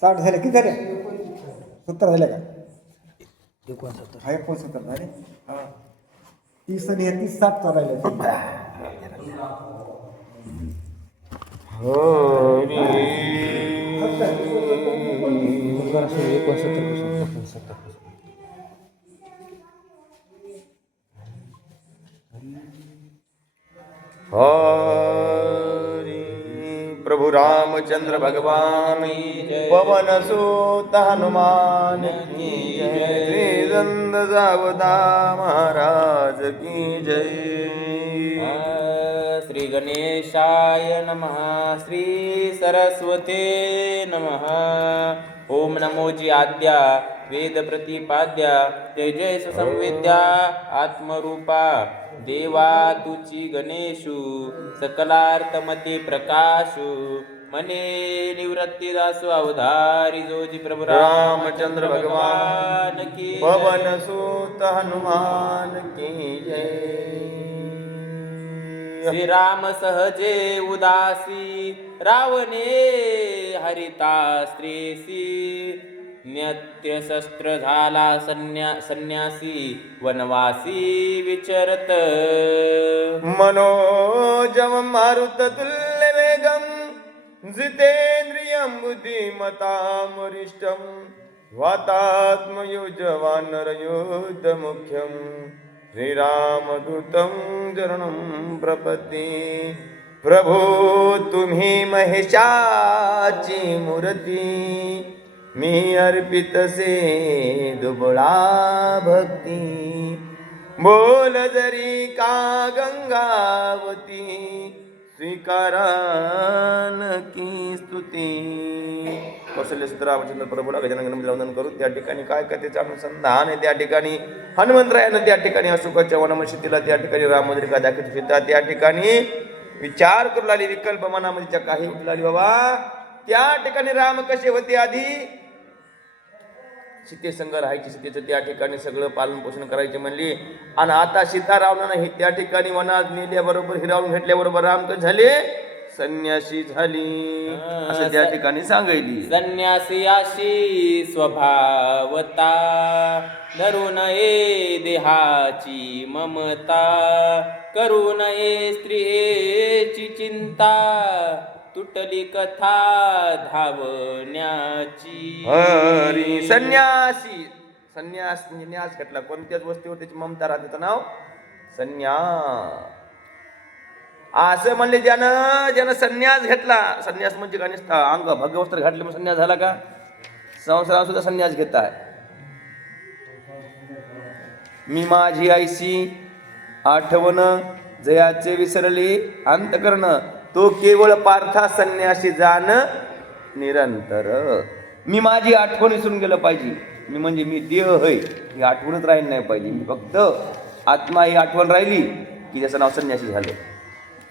60 झाले किती झाले 70 झाले का 69 झाले. हा 30 आणि 30 60 चालायला. प्रभु रामचंद्र भगवान पवन सुत हनुमान की जय. श्री नंद जावदा महाराज की जय. श्री गणेशाय नमः. श्री सरस्वते नमः. ओम नमोजी आद्या वेद प्रतिपाद्या तेजस संवेद्या आत्मरूपा देवा तुची गणेशु सकलार्थमते प्रकाशु मने निवृत्ती दासु अवधारी जोजी प्रभु रामचंद्र भगवान की पवन सुत हनुमान की जय. श्रीराम सहजे उदासी रावणे हरिता स्त्रेसी नित्य शस्त्र झाला संन्यासी वनवासी विचरत. मनोजम मारुत तुल्य वेगम जितेंद्रियं बुद्धिमतां वरिष्ठं वातात्मयुज वानरयुध मुख्यं श्रीरामदूतं चरणं प्रपत्ति. प्रभो तुम्ही महेशाची मूर्ती मी अर्पितसे दुबळा भक्ती. बोल जरी का गंगावती स्वीकारान की स्तुती. कौशल्यसुत रामचंद्र प्रभूला गजानन वंदन करू. त्या ठिकाणी काय कथेचं अनुसंधान आहे. त्या ठिकाणी हनुमंतरायानं त्या ठिकाणी अशोकाच्या वनमशीतीला त्या ठिकाणी राममुद्रिका दाखवत होता. त्या ठिकाणी विचार करू लागली, विकल्प मनामध्ये काही उठलाली. बाबा त्या ठिकाणी राम कसे होते, आधी सीतेसंग राहायची, सीतेचं त्या ठिकाणी सगळं पालन पोषण करायचे म्हणली. आणि आता सीता रावणानं त्या ठिकाणी वनात नेल्याबरोबर हिरावून घेतल्याबरोबर राम कसे झाले, संन्यासी झाली असं त्या ठिकाणी सांगायली. संन्यासी आशी स्वभावता धरू नये देहाची ममता करू नये स्त्रियेची चिंता तुटली कथा धावण्याची. हरी संन्यासी, संन्यास म्हणजे न्यास घेतला, कोणत्याच वस्तीवर त्याची ममता राहते, त्याचं नाव संन्यास. असं म्हणले ज्यानं संन्यास घेतला. संन्यास म्हणजे का नुसतं अंग भगवस्त्र घातले मग संन्यास झाला का? संसारात सुद्धा संन्यास घेताय. मी माझी आईशी आठवण जयाचे विसरले अंतकरण, तो केवळ पार्था संन्यासी जाण निरंतर. मी माझी आठवण विसरून गेलं पाहिजे. मी म्हणजे मी देह होय ही आठवणच राहिली नाही पाहिजे. मी फक्त आत्मा ही आठवण राहिली की त्याचं नाव संन्यासी झालं.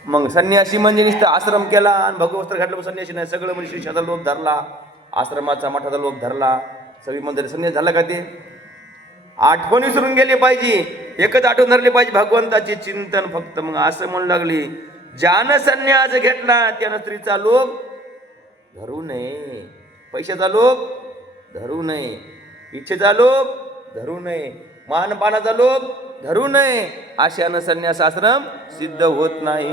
मग संन्यासी म्हणजे नुसतं आश्रम केला आणि भगवस्त्र घातलं मग संन्यासी नाही. सगळं म्हणजे शिष्याचा लोभ धरला, आश्रमाचा मठाचा लोभ धरला, सगळी मंदिर संन्यास झाला का? ते आठवण विसरून गेली पाहिजे. एकच आठवण धरली पाहिजे, भगवंताचे चिंतन फक्त. मग असं म्हणू लागली, ज्यानं संन्यास घेतला त्यानं स्त्रीचा लोभ धरू नये, पैशाचा लोभ धरू नये, इच्छेचा लोभ धरू नये, मानपानाचा लोभ धरू नये. अशानं संन्यास आश्रम सिद्ध होत नाही.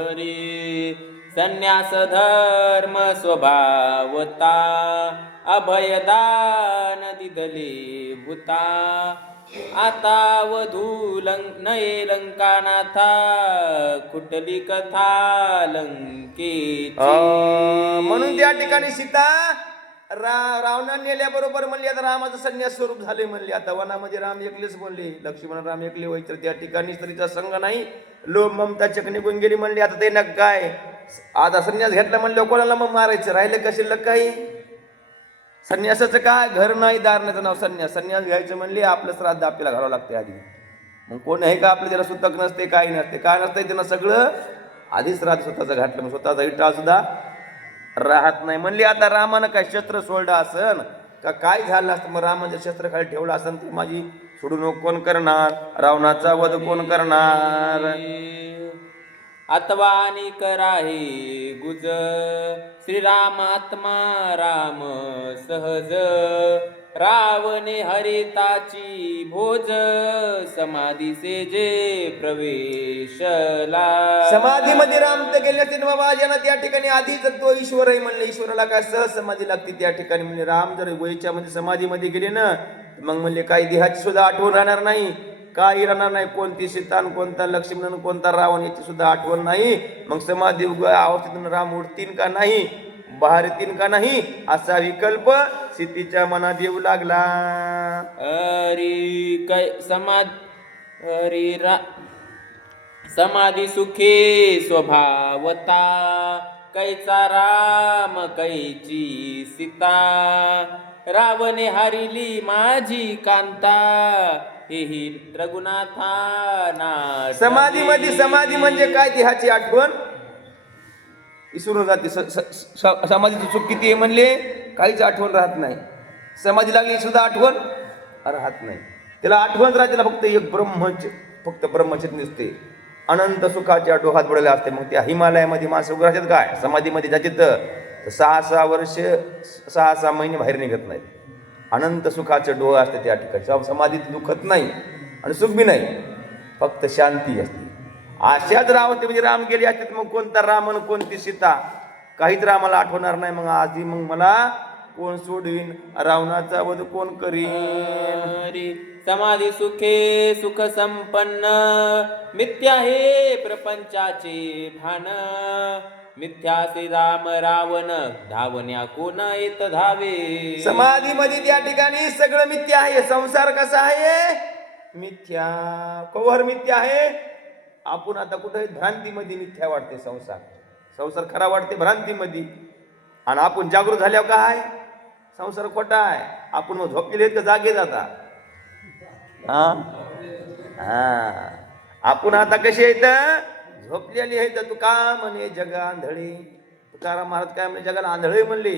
हरी संन्यास धर्म स्वभावता, अभयदान दिदले भूता. आता वधू नये लंकानाथा, कुठली कथा लंकेची. म्हणून त्या ठिकाणी सीता रावणाने नेल्याबरोबर म्हणली आता रामाचं संन्यास स्वरूप झाले म्हणले. आता वनामध्ये राम एकलेच म्हणले, लक्ष्मण राम एकले व्हायचं. त्या ठिकाणी स्त्रीचा संग नाही, लोभ ममता चक निघून गेली म्हणली. आता ते नग काय, आता संन्यास घेतला म्हणलं कोणाला मग मारायचं, राहिलं का शिल्लक काही? संन्यासाचं काय, घर नाही दार नाही, नाव संन्यास. संन्यास घ्यायचं म्हणले आपलं श्राद्ध आपल्याला घालावं लागते आधी. मग कोण आहे का आपलं त्याला सुतक नसते, काही नसते, काय नसते, त्यांना सगळं आधीच श्राद्ध स्वतःचं घातलं. मग स्वतःचा इटा सुद्धा राहत नाही म्हणली. आता रामानं काय शस्त्र सोडलं असन का काय झालं असतं? मग रामाचं शस्त्र खाली ठेवलं असन तर माझी सोडून कोण करणार? रावणाचा वध कोण करणार? अथवानी कराहे गुज, श्रीराम आत्मा राम सहज. रावणे हरिताची भोज, समाधीसे जे प्रवेशला. समाधीमध्ये राम तर गेले असते बाबा, ज्यांना त्या ठिकाणी आधीच तो ईश्वर आहे म्हणले. ईश्वराला काय सहज समाधी लागते त्या ठिकाणी. म्हणजे राम जर वयच्या मध्ये समाधीमध्ये गेले ना, मग म्हणले काही देहाची सुद्धा आठवण राहणार नाही, काही राहणार नाही. कोणती सीता, कोणता लक्ष्मण, कोणता रावण याची सुद्धा आठवण नाही. मग समाधी अवस्थेतून राम उठतील का नाही, बाहेर येतील का नाही, असा विकल्प सीतेच्या मनात येऊ लागला. हरी कै समाधी सुखे स्वभावता, कैचा राम कैची सीता. रावणे हरिली माझी कांता, हेही रघुनाथा ना. समाधी म्हणजे काय? देहाची आठवण विसरून जाते. समाधीची चूक किती आहे म्हणले, काहीच आठवण राहत नाही. समाधी लागली सुद्धा आठवण राहत नाही. त्याला आठवण राहते, त्याला फक्त एक फक्त ब्रह्मचर्य दिसते. अनंत सुखाच्या डोहात बुडाले असते. मग त्या हिमालयामध्ये माणसं उभं राहतात काय, समाधीमध्ये जाते तर 6 वर्ष 6 महिने बाहेर निघत नाहीत. अनंत सुखाचं डोह असते त्या ठिकाणी. समाधीत दुखत नाही आणि सुख बी नाही, फक्त शांती असते. अशाच रावते म्हणजे राम गेले असते. मग कोणता राम आणि कोणती सीता काहीच रामाला आठवणार नाही. मग आधी मग मला कोण सोडवीन, रावणाचा वध कोण करीन? समाधी सुखे सुख संपन्न, मिथ्या हे प्रपंचाचे भान. मिथ्या श्रीराम रावण, धावण्या कोण येत धावे. समाधीमध्ये त्या ठिकाणी सगळं मिथ्या आहे. संसार कसा आहे? मिथ्या. कवर मिथ्या आहे. आपण आता कुठे भ्रांतीमध्ये मिथ्या वाटते. संसार खरा वाटते भ्रांतीमध्ये. आणि आपण जागृत झाल्यावर काय, संसार खोटा आहे. आपण मग झोपलेले आहेत का जागे जाता? आपण आता कसे आहेत? झोपलेली आहेत. तू का म्हणे जग आंधळे. तुकाराम महाराज काय म्हणे, जगाला आंधळे म्हणले.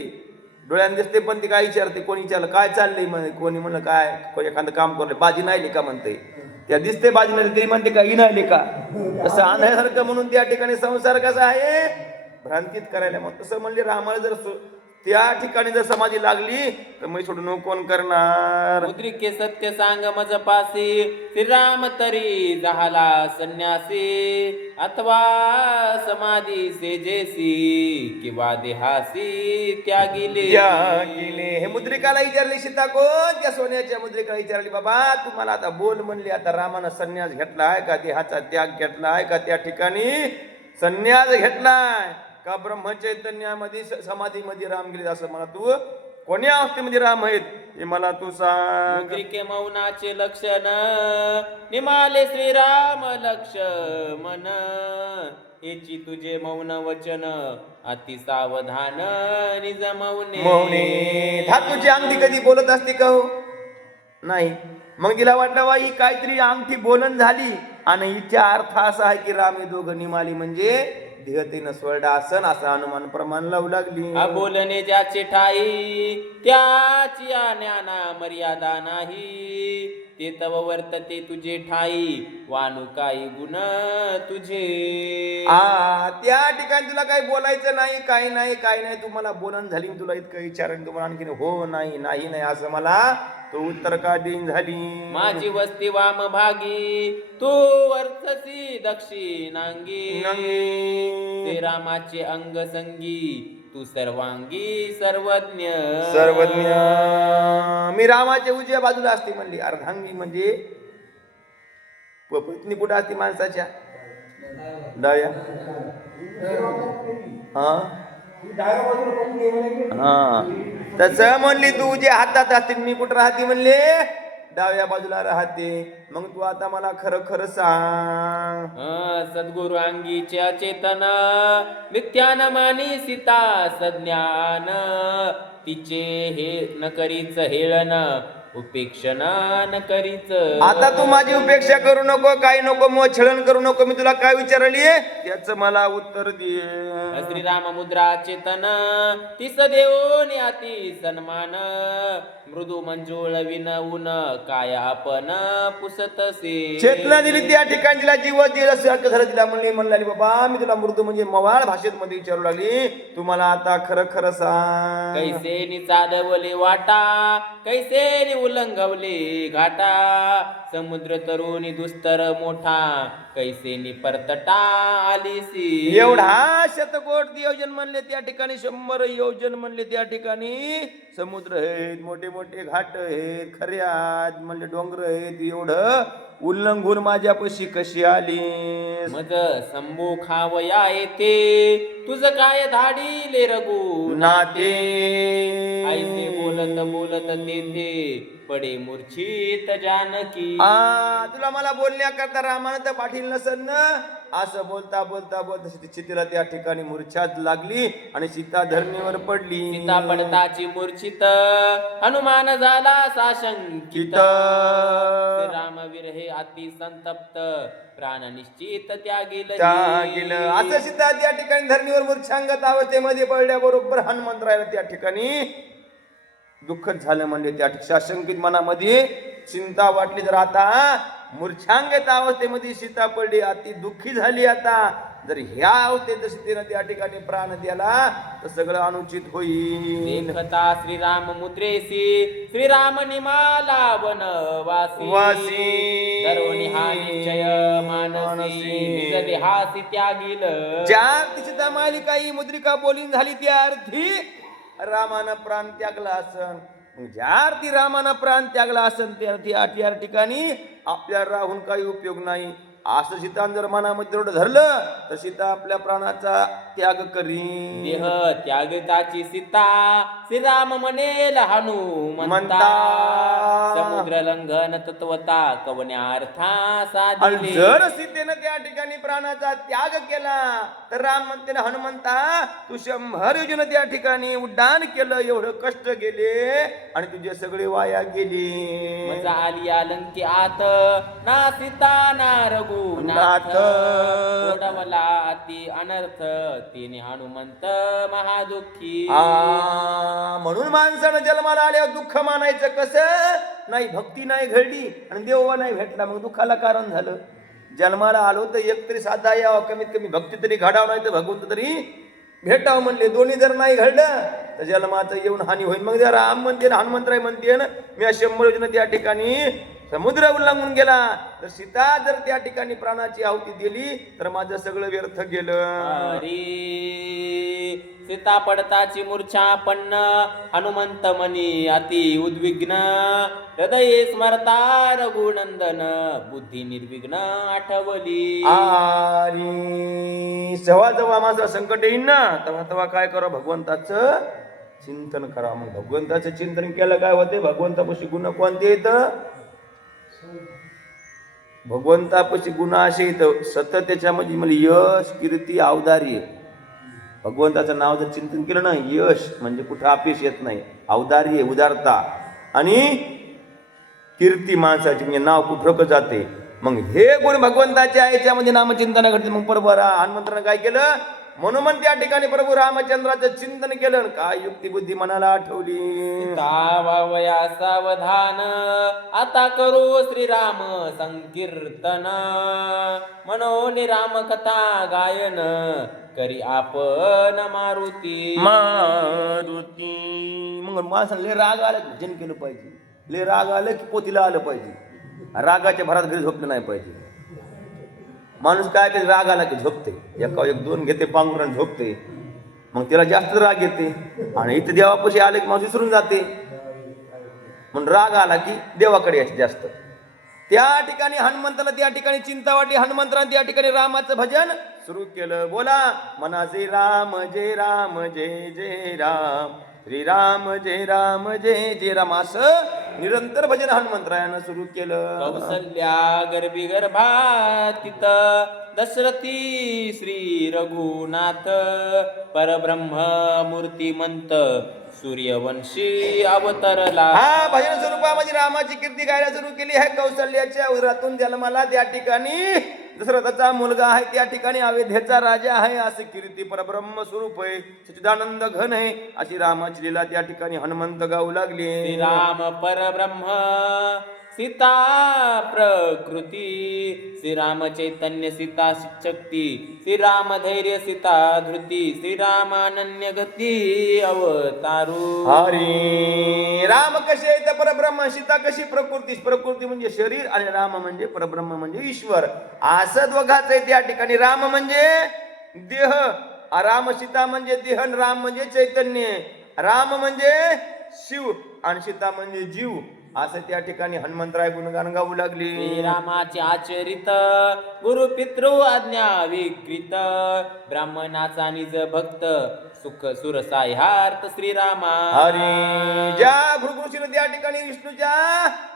डोळ्याने दिसते पण ती काय विचारते, कोणी विचारलं काय चाललंय म्हणे, कोणी म्हणलं काय, कोणी एखादं काम करले, बाजी नाही का म्हणते. त्या दिसते बाजी नाही तरी म्हणते का ही नाही का. तसं आंधळ्यासारखं म्हणून त्या ठिकाणी संसार कसा आहे? भ्रांतीत करायला. मग तसं म्हणले रामाला जर त्या ठिकाणी जर समाधी लागली तर मी सोडून कोण करणार? मुद्रिके सत्य सांग मज पासी श्रीराम तरी झाला संन्यासी अथवा समाधी सेजेसी किंवा देहासी त्यागिले हे मुद्रिकाला विचारले सीता कोण? त्या सोन्याच्या मुद्रिकाला विचारली बाबा तुम्हाला आता बोल म्हणली, आता रामानं संन्यास घेतलाय का देहाचा त्याग घेतलाय का त्या ठिकाणी संन्यास घेतलाय का ब्रह्मचैतन्यामध्ये समाधीमध्ये राम गेले असं मला तू कोण्या अवस्थेमध्ये राम आहेत हे मला तू सांग. मुद्रिके मौनाचे लक्षण निमाले श्रीराम लक्ष्मण हेची तुझे मौन वचन अति सावधान निज मौने. धातूची अंगठी कधी बोलत असते का हो? नाही. मग तिला वाटलं बा ही काहीतरी अंगठी बोलन झाली आणि हिचा अर्थ असा आहे की राम हे दोघं निमाली म्हणजे धिगतीनं स्वर्ड आसन असं अनुमान प्रमाण लावू लागली. बोलणे ज्याचे ठाई त्याची ज्ञाना मर्यादा नाही ते तव वर्तते तुझे ठाई वानू काही गुण तुझे. त्या ठिकाणी तुला काही बोलायचं नाही, काही नाही तू मला बोलन झाली तुला इतकं विचारण तुम्हाला आणखी हो नाही असं मला तो उत्तर का देईन झाली. माझी वस्ती वाम भागी तू वर्तसी दक्षिणांगी श्रीरामाचे अंग संगी तू सर्वांगी सर्वज्ञ. मी रामाच्या उजव्या बाजूला असते म्हणली. अर्धांगी म्हणजे पत्नी कुठं असते माणसाच्या? डाव्या. तसं म्हणली तू जे हातात असते मी कुठं राहते म्हणले? डाव्या बाजूला राहते. मग तू आता मला खरं सांग. सद्गुरु अंगीच्या चेतन मिथ्यान मानी सीता सज्ञान तिचे हे न करीच हेळन उपेक्षण न करीच. आता तू माझी उपेक्षा करू नको, काही नको, मग छळण करू नको. मी तुला काय विचारली त्याच मला उत्तर दे. श्रीराम मुद्रा चेतन तिस देऊन अति सन्मान मृदू मंजुळ विनवून काय आपण पुसतसे. चेतना दिली त्या ठिकाणी तिला जीव झालं तिला म्हणली बाबा मी तुला मृदू म्हणजे मवाळ भाषेत मध्ये विचारू लागली तू मला आता खरं सांग. कैसे नि चालवले वाटा कैसे नि उल्लंघवले घाटा समुद्र तरुणी दुस्तर मोठा कैसे नि परतटा आलीसी. एवढा शतकोट योजन म्हणले त्या ठिकाणी 100 योजन म्हणले त्या ठिकाणी समुद्र आहेत, मोठे मोठे घाट आहेत, खऱ्यात म्हणले डोंगर आहेत. एवढं उल्लंघून माझ्यापाशी कशी आली? मज संभू खावया येते तुझ काय धाडीले रघु नाते. ऐसे बोलत तेथे पडे मूर्छित जानकी. तुला मला बोलण्याकरता रामानं तर पाठील नसन ना. असं बोलता सीतेला त्या ठिकाणी मूर्छाच लागली आणि सीता धरणीवर पडली. सीता पडताची मूर्छित हनुमान झाला साशंकित. रामवीर हे अति संतप्त प्राण निश्चित त्यागील. असं सीता त्या ठिकाणी धरणीवर मूर्छांगत अवस्थेमध्ये पडल्याबरोबर हनुमंतरायला त्या ठिकाणी दुःखच झालं. म्हणजे त्या साशंकित मनामध्ये चिंता वाटली. जर आता मूर्छांगत अवस्थेमध्ये सीता पडली, अति दुःखी झाली. आता जर ह्या अवस्थेत सीतेनं त्या ठिकाणी प्राण द्याला तर सगळं अनुचित होईल. देखता श्रीराम मुद्रेसी श्रीराम निमाला वनवासी दरोनी हा निश्चय मानसी निज देहासी त्यागील. ज्या तिची मालिका मुद्रिका बोलीन झाली त्या अर्थी रामानं प्राण त्यागला असन. ज्या अर्थी रामानं प्राण त्यागला असन त्या अर्थी या ठिकाणी आपल्या राहून काही उपयोग नाही. असं सीतान जर मनामध्ये तेवढं धरलं तर सीता आपल्या प्राणाचा त्याग करीन. देह त्यागताची सीता श्रीराम म्हणेल हनुमंता. समुद्र लंघन तत्वता कवन्या अर्था साधिले. जर सीतेनं त्या ठिकाणी प्राणाचा त्याग केला तर राम म्हणते ना हनुमंता तू 100 योजन त्या ठिकाणी उड्डाण केलं, एवढं कष्ट गेले आणि तुझे सगळे वाया गेले. मजा आली या लंके आत ना सीता ना रघुनाथ ओढवला अति अनर्थ तिने हनुमंत महादुःखी. म्हणून माणसानं जन्माला आल्यावर दुःख मानायचं कसं? नाही भक्ती नाही घडली आणि देव नाही भेटला मग दुःखाला कारण झालं. जन्माला आलो तर एक तरी साधा यावं, कमीत कमी भक्ती तरी घडावं, नाही तर भगवंत तरी भेटावं म्हणले. दोन्ही जर नाही घडलं तर जन्माचं येऊन हानी होईल. मग जर राम म्हणते ना हनुमंतराय म्हणते ना मी 100 योजना त्या ठिकाणी समुद्र उल्लंघून गेला तर सीता जर त्या ठिकाणी प्राणाची आहुती दिली तर माझं सगळं व्यर्थ गेलं. हरी सीता पडताची मूर्छा पन्न हनुमंत मनी अति उद्विग्न हृदये स्मरता रघुनंदन बुद्धी निर्विघ्न आठवली. आणि जेव्हा जेव्हा माझं संकट येईन ना तेव्हा तेव्हा काय करा भगवंताचं चिंतन करा. मग भगवंताचं चिंतन केलं काय होते भगवंतापाशी गुण कोणते येतं भगवंतापाशी गुण असे येतं सतत त्याच्यामध्ये मला यश कीर्ती औदार्य. भगवंताचं नाव जर चिंतन केलं ना यश म्हणजे कुठं अपेश येत नाही. औदार्य उदारता आणि कीर्ती माणसाची म्हणजे नाव कुठं जाते. मग हे गुण भगवंताचे आहे याच्यामध्ये नामचिंतन घडते. मग बरोबर हनुमंतानं काय केलं म्हणून त्या ठिकाणी प्रभू रामचंद्राचं चिंतन केलं. काय युक्ती बुद्धी मनाला आठवली. तावया सावधान आता करू श्रीराम संकीर्तन मनोनी राम कथा गायन करी आपण मारुती. मग माणसाला लय राग आला की भजन केलं पाहिजे. लय राग आलं की पोतीला आलं पाहिजे. रागाच्या भरात घरी झोपलं नाही पाहिजे. माणूस काय कधी राग आला की झोपते. एका एक दोन घेते पांघरून झोपते. मग त्याला जास्त राग येते आणि इथं देवापाशी आले की माणूस विसरून जाते. म्हणून राग आला की देवाकडे यायचे जास्त. त्या ठिकाणी हनुमंताला त्या ठिकाणी चिंता वाटली. हनुमंताने त्या ठिकाणी रामाचं भजन सुरू केलं. बोला म्हणा जय राम जय राम जय जय राम श्रीराम जय राम जय जय राम असं निरंतर भजन हनुमंतरायानं सुरू केलं. कौसल्या गर्भी गर्भातीत दशरथी श्री रघुनाथ परब्रह्म मूर्तिमंत सूर्यवंशी अवतरला. हा भजन स्वरूपामध्ये रामाची कीर्ती गायला सुरू केली आहे. कौशल्याच्या उदरातून जन्माला त्या ठिकाणी दशरथाचा मुलगा आहे. त्या ठिकाणी अयोध्येचा राजा आहे. असे कीर्ती परब्रह्म स्वरूप आहे. सच्चिदानंद घन आहे. अशी रामाची लीला त्या ठिकाणी हनुमंत गाऊ लागले. श्रीराम परब्रह्म सीता प्रकृती श्रीराम चैतन्य सीता शक्ती श्रीराम धैर्य सीता धृती श्रीराम अनन्य गती अवतारू. हरी राम कसे आहे तर परब्रह्म. सीता कशी प्रकृती. प्रकृती म्हणजे शरीर आणि राम म्हणजे परब्रह्म म्हणजे ईश्वर. असं दोघाच आहे त्या ठिकाणी. राम म्हणजे देह राम सीता म्हणजे देह राम म्हणजे चैतन्य. राम म्हणजे शिव आणि सीता म्हणजे जीव. असं त्या ठिकाणी हनुमंतराय गुणगान गाऊ लागली. श्रीरामाचे आचरित गुरु पितृ आज्ञा विकृत ब्राह्मणाचा निज भक्त सुख सुरसाह्यार्थ श्रीरामा. हरी ज्या भृगुशीने त्या ठिकाणी विष्णूच्या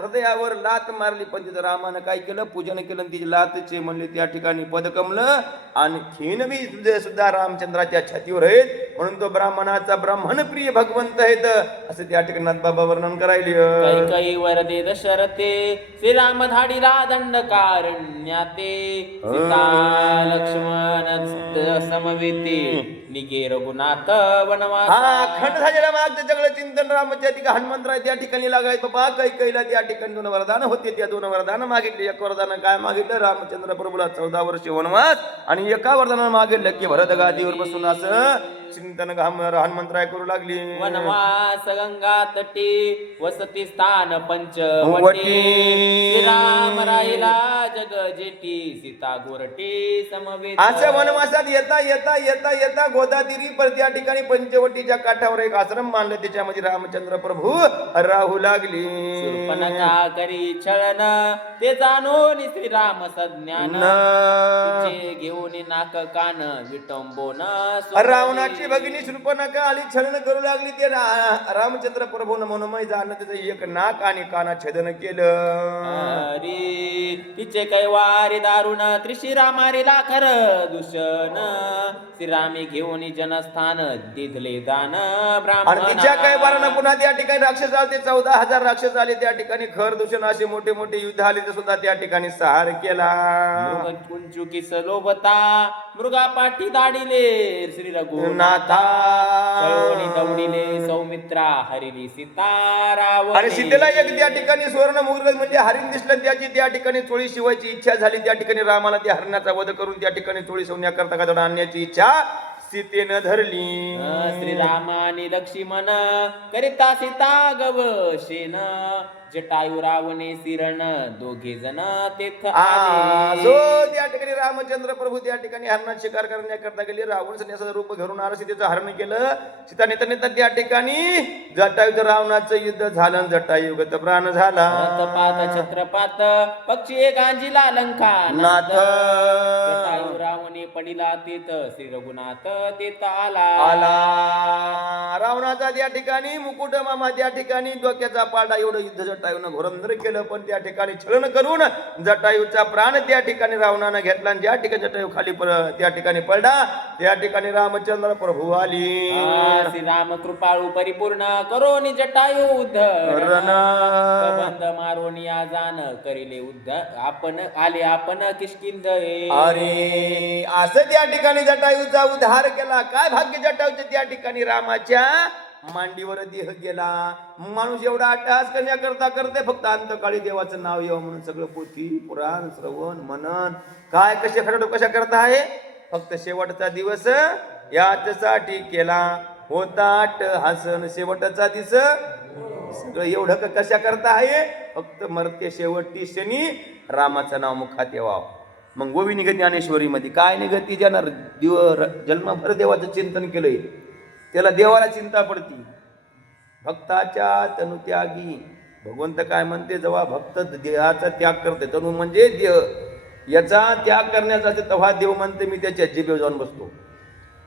हृदयावर लात मारली पण तिथं रामानं काय केलं पूजन केलं. तिची लातचे म्हणले त्या ठिकाणी पद कमलं. आणखीन बी तुझे सुद्धा रामचंद्राच्या छातीवर आहेत म्हणून तो ब्राह्मणाचा ब्राह्मण प्रिय भगवंत आहेत असं त्या ठिकाणी नाथबाबा वर्णन करायले. कैकई वरदे दशरथे श्रीराम धाडीला दंडकारण्याते सीता लक्ष्मण समवेते निगे रघुनाथ वनवास. हा खंड झालेला मागचं सगळं चिंतन रामाच्या ठिकाणी हनुमंतराय त्या ठिकाणी लागाय. बाबा कैकईला त्या ठिकाणी 2 वरदान होते. त्या 2 वरदान मागितले. एक वरदान काय मागितलं रामचंद्र प्रभूला 14 वर्ष वनवास आणि एका वरदानानं मागितलं की भरत गादीवर बसून असं चिंतन हनुमंतराय करू लागली. वनवास गंगा तटी वसती स्थान पंचवटी श्रीराम राहिला जग जेटी सीता गोरटी समवेत. असं वनवासात येता येता येता येता गोदातीरी पर त्या ठिकाणी पंचवटीच्या काठावर एक आश्रम मानलं. त्याच्यामध्ये रामचंद्र प्रभू राहू लागली. शूर्पणखा करी छळन ते जाणून श्रीराम सज्ञान तिचे घेऊन नाक कान विटंबोन रावणाची भगिनी शूर्पणखा आली छलन करू लागली. ते रामचंद्र प्रभून मनोमय जाणं त्याचं एक नाक आणि काना छेदन केलं. तिचे कैवारी दारुण त्रिशिरा मारिला खर दूषण श्रीरामी घेऊन जनस्थान दिधले दान आणि तिच्या कैवारानं पुन्हा त्या ठिकाणी राक्षस आले. 14,000 राक्षस आले. त्या ठिकाणी खर दूषण असे मोठे मोठे युद्ध आले तर सुद्धा त्या ठिकाणी सहार केला. कुंचुकीस लोभता मृगा पाठी दाडिले श्री नाथा दौडिले सौमित्रा हरिली सीताराव. आणि सीतेला एक त्या ठिकाणी सुवर्ण मुर्ग म्हणजे हरिण दिसलं. त्याची त्या ठिकाणी चोळी शिवायची इच्छा झाली. त्या ठिकाणी रामाला त्या हरणाचा वध करून त्या ठिकाणी चोळी सोन्याकरता आणण्याची इच्छा सीतेनं धरली श्रीराम आणि लक्ष्मण करिता सीता गवशेन जटायू रावणे सिरण दोघे जण तेथ आले. सो त्या ठिकाणी रामचंद्र प्रभू त्या ठिकाणी हरणात शिकार करण्याकरता गेले. रावण सन्यासाचं रूप घेऊन आला, सीतेचं हरण केलं. सीता नेता नेता त्या ठिकाणी जटायूचं रावणाचं युद्ध झालं. जटायू गत प्राण झाला. रथपात छत्रपात पक्षी गांजीला लंका नाथ जटायू रावणे पडिला तेथ श्री रघुनाथ तेथ आला. रावणाचा त्या ठिकाणी मुकुट मामा त्या ठिकाणी डोक्याचा पाडा एवढं युद्ध जटायूनं घोरंदर केलं. पण त्या ठिकाणी छळण करून जटायूचा प्राण त्या ठिकाणी रावणानं घेतला. आणि ज्या ठिकाणी जटायू खाली त्या ठिकाणी पडला त्या ठिकाणी रामचंद्र प्रभू आली. श्रीराम कृपाळू परिपूर्ण करोनी जटायू उद्धरण बंद मारोनी आजान करिले उद्ध आपण आले आपण किष्किंध अरे असं त्या ठिकाणी जटायूचा उद्धार केला. काय भाग्य जटायूचे त्या ठिकाणी रामाच्या मांडीवर देह गेला. माणूस एवढा अट्टहास करण्याकरता करते फक्त अंतकाळी देवाचं नाव येऊ म्हणून सगळं पोथी पुराण श्रवण मनन काय कसे खरं कशा करता आहे. फक्त शेवटचा दिवस याच्यासाठी केला होता हसन. शेवटचा दिवस सगळं एवढं कशा करता आहे. फक्त मरते शेवटी शनी रामाचं नाव मुखात यावं. मग गोविंद निघत ज्ञानेश्वरी मध्ये काय निघती ज्यानं जन्मभर देवाचं चिंतन केलंय त्याला देवाला चिंता पडती. भक्ताच्या तनु त्यागी भगवंत काय म्हणते, जेव्हा भक्त देहाचा त्याग करते, तनु म्हणजे देह याचा त्याग करण्याचा तेव्हा देव म्हणते मी त्याच्या जिभेवर जाऊन बसतो.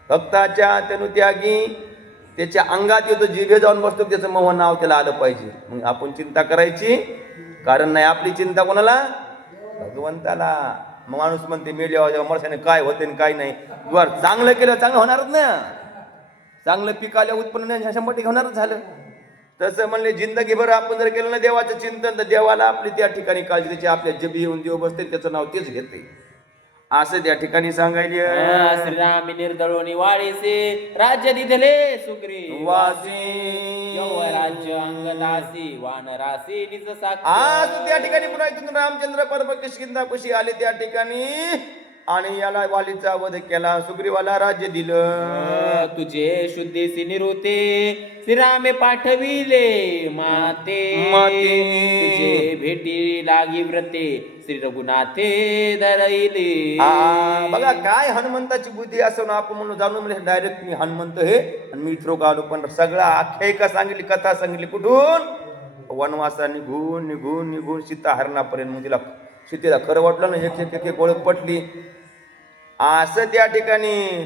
भक्ताच्या तनु त्यागी त्याच्या अंगात येतो, जिभे जाऊन बसतो, त्याचं मह नाव त्याला आलं पाहिजे. मग आपण चिंता करायची कारण नाही. आपली चिंता कोणाला? भगवंताला. मग माणूस म्हणते मेल्यावर जेव्हा मरशाने काय होते काय नाही. जर चांगलं केलं चांगलं होणारच ना. चांगलं पीक आल्या उत्पन्न 100% होणारच झालं. तसं म्हणले जिंदगीभर आपण जर केलं ना देवाचं चिंतन तर देवाला आपली त्या ठिकाणी काळजी त्याची आपल्या जबी येऊन देव बसते त्याचं नाव तेच घेते असं त्या ठिकाणी सांगायले. श्रीराम निर्दळोनी वाळीसे राज्य दिधले सुग्री वासी राज्य अंगदासी वानरासी निज आज त्या ठिकाणी पुन्हा इथून रामचंद्र परम किष्किंधापाशी आले त्या ठिकाणी आणि याला वालीचा वध केला. सुग्रीवाला राज्य दिलं. तुझे शुद्धीसी निरुते श्रीरामे पाठविले माते तुझे भेटी लागी व्रते श्री रघुनाथे धरैले. बघा काय हनुमंताची बुद्धी असं आपण म्हणून जाणून म्हणजे डायरेक्ट मी हनुमंत हे आणि मी इथं आलो. पण सगळा आख्यायिका सांगितली, कथा सांगितली. कुठून? वनवासा निघून निघून निघून सीता हरणापर्यंत. मग तिला सीतेला खरं वाटलं ना, एक एक ओळख पटली. असं त्या ठिकाणी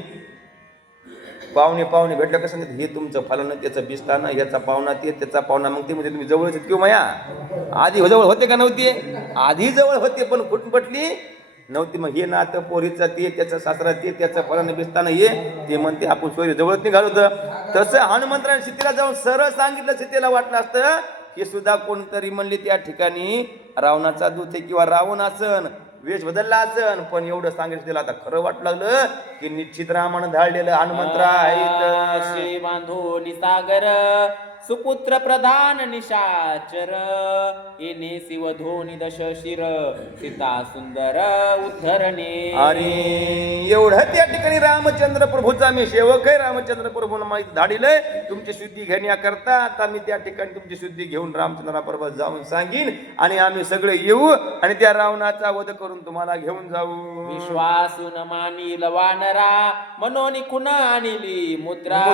पाहुणे भेटलं कसं हे तुमचं फलन त्याचं बिस्ताना याचा पाहुणा ते त्याचा पाहुणा. मग ते म्हणजे तुम्ही जवळच किंवा माया आधी जवळ होते का नव्हते? आधी जवळ होते पण फुटून पटली नव्हती. मग हे नातं पोरीचा ते त्याचा सासरा ते त्याचा फलन बिस्ताना हे ते म्हणते आपण सोयरी जवळच निघालो होतं. तसं हनुमंतराने सीतेला जाऊन सरळ सांगितलं. सीतेला वाटलं असतं हे सुद्धा कोणतरी म्हणले त्या ठिकाणी रावणाचा दूत आहे किंवा रावण असन, वेश बदलला असन. पण एवढं सांगितलं तिला आता खरं वाटलं लागलं की निश्चित रामानं धाडलेलं हनुमंतरा आहेत. श्री बांधो निसागर सुपुत्र प्रधान निशाचर येणे शिवधोनी दश शिर सीता सुंदर उद्धरणे. आणि एवढं त्या ठिकाणी रामचंद्र प्रभूचा मी सेवक आहे. रामचंद्र प्रभूला माहिती धाडिलंय तुमची शुद्धी घेण्याकरता. आता मी त्या ठिकाणी तुमची शुद्धी घेऊन रामचंद्राबरोबर जाऊन सांगीन आणि आम्ही सगळे येऊ आणि त्या रावणाचा वध करून तुम्हाला घेऊन जाऊ. विश्वासून मानिल वानरा मनोनी खुन आणली मुद्रा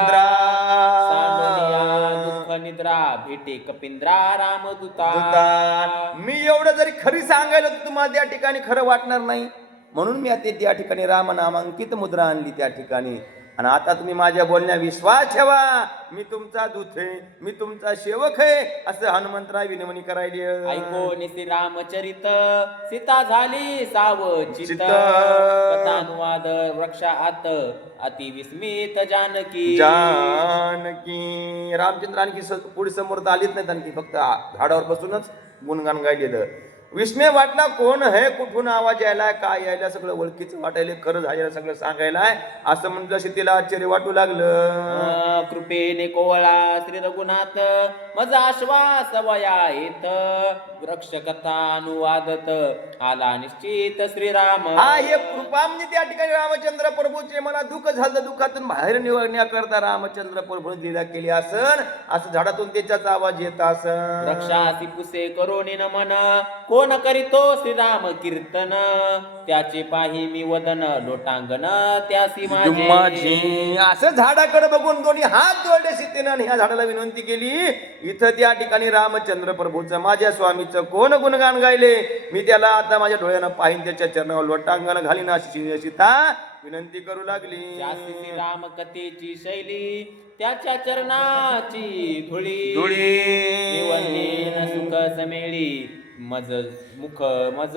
दुःख निद्रा भेटे कपिंद्रा रामदूता. मी एवढं जरी खरी सांगायला तर तुम्हाला त्या ठिकाणी खरं वाटणार नाही म्हणून मी आता त्या ठिकाणी रामनामांकित मुद्रा आणली त्या ठिकाणी. आणि आता तुम्ही माझ्या बोलण्या विश्वास ठेवा. मी तुमचा दूत आहे, मी तुमचा सेवक आहे असं हनुमंतराय विनवणी करायली. ऐको निसी रामचरित सीता झाली सावचित कथानुवाद वृक्षा आत अति विस्मित जानकी. रामचंद्र आणखी पुढे समोर आलीच नाहीत. आणखी फक्त झाडावर बसूनच गुणगान गायलेलं. विस्मय वाटला, कोण है, कुठून आवाज यायलाय, काय यायला, सगळं ओळखीचं वाटायला, खरं झालेलं सगळं सांगायलाय असं म्हटलं सीतेला आश्चर्य वाटू लागलं. कृपेने कोवळा श्री रघुनाथ मज आश्वास वया येत रक्षकथा अनुवादत आला निश्चित श्रीराम. हा, हे कृपा म्हणजे त्या ठिकाणी रामचंद्र प्रभूचे मला दुःख झालं, दुःखातून बाहेर निवडण्याकरता रामचंद्र प्रभू लीला केली असन, असं झाडातून त्याचाच आवाज येत असन. रक्षासी पुसे करोनी नमन कोण करीतो श्रीराम कीर्तन त्याचे पाही मी वदन लोटांगण त्यासी माझी. असं झाडाकडे बघून दोन्ही हात जोडले सीतेनं आणि ह्या झाडाला विनंती केली. इथं त्या ठिकाणी रामचंद्र प्रभूचं, माझ्या स्वामीचं कोण गुणगान गायले, मी त्याला आता माझ्या डोळ्यानं पाहिन, त्याच्या चरणावर लोटांगण घालीन अशी सीता विनंती करू लागली. राम कथेची शैली त्याच्या चरणाची धुळी निवडणे सुख समेळी मज मुख मज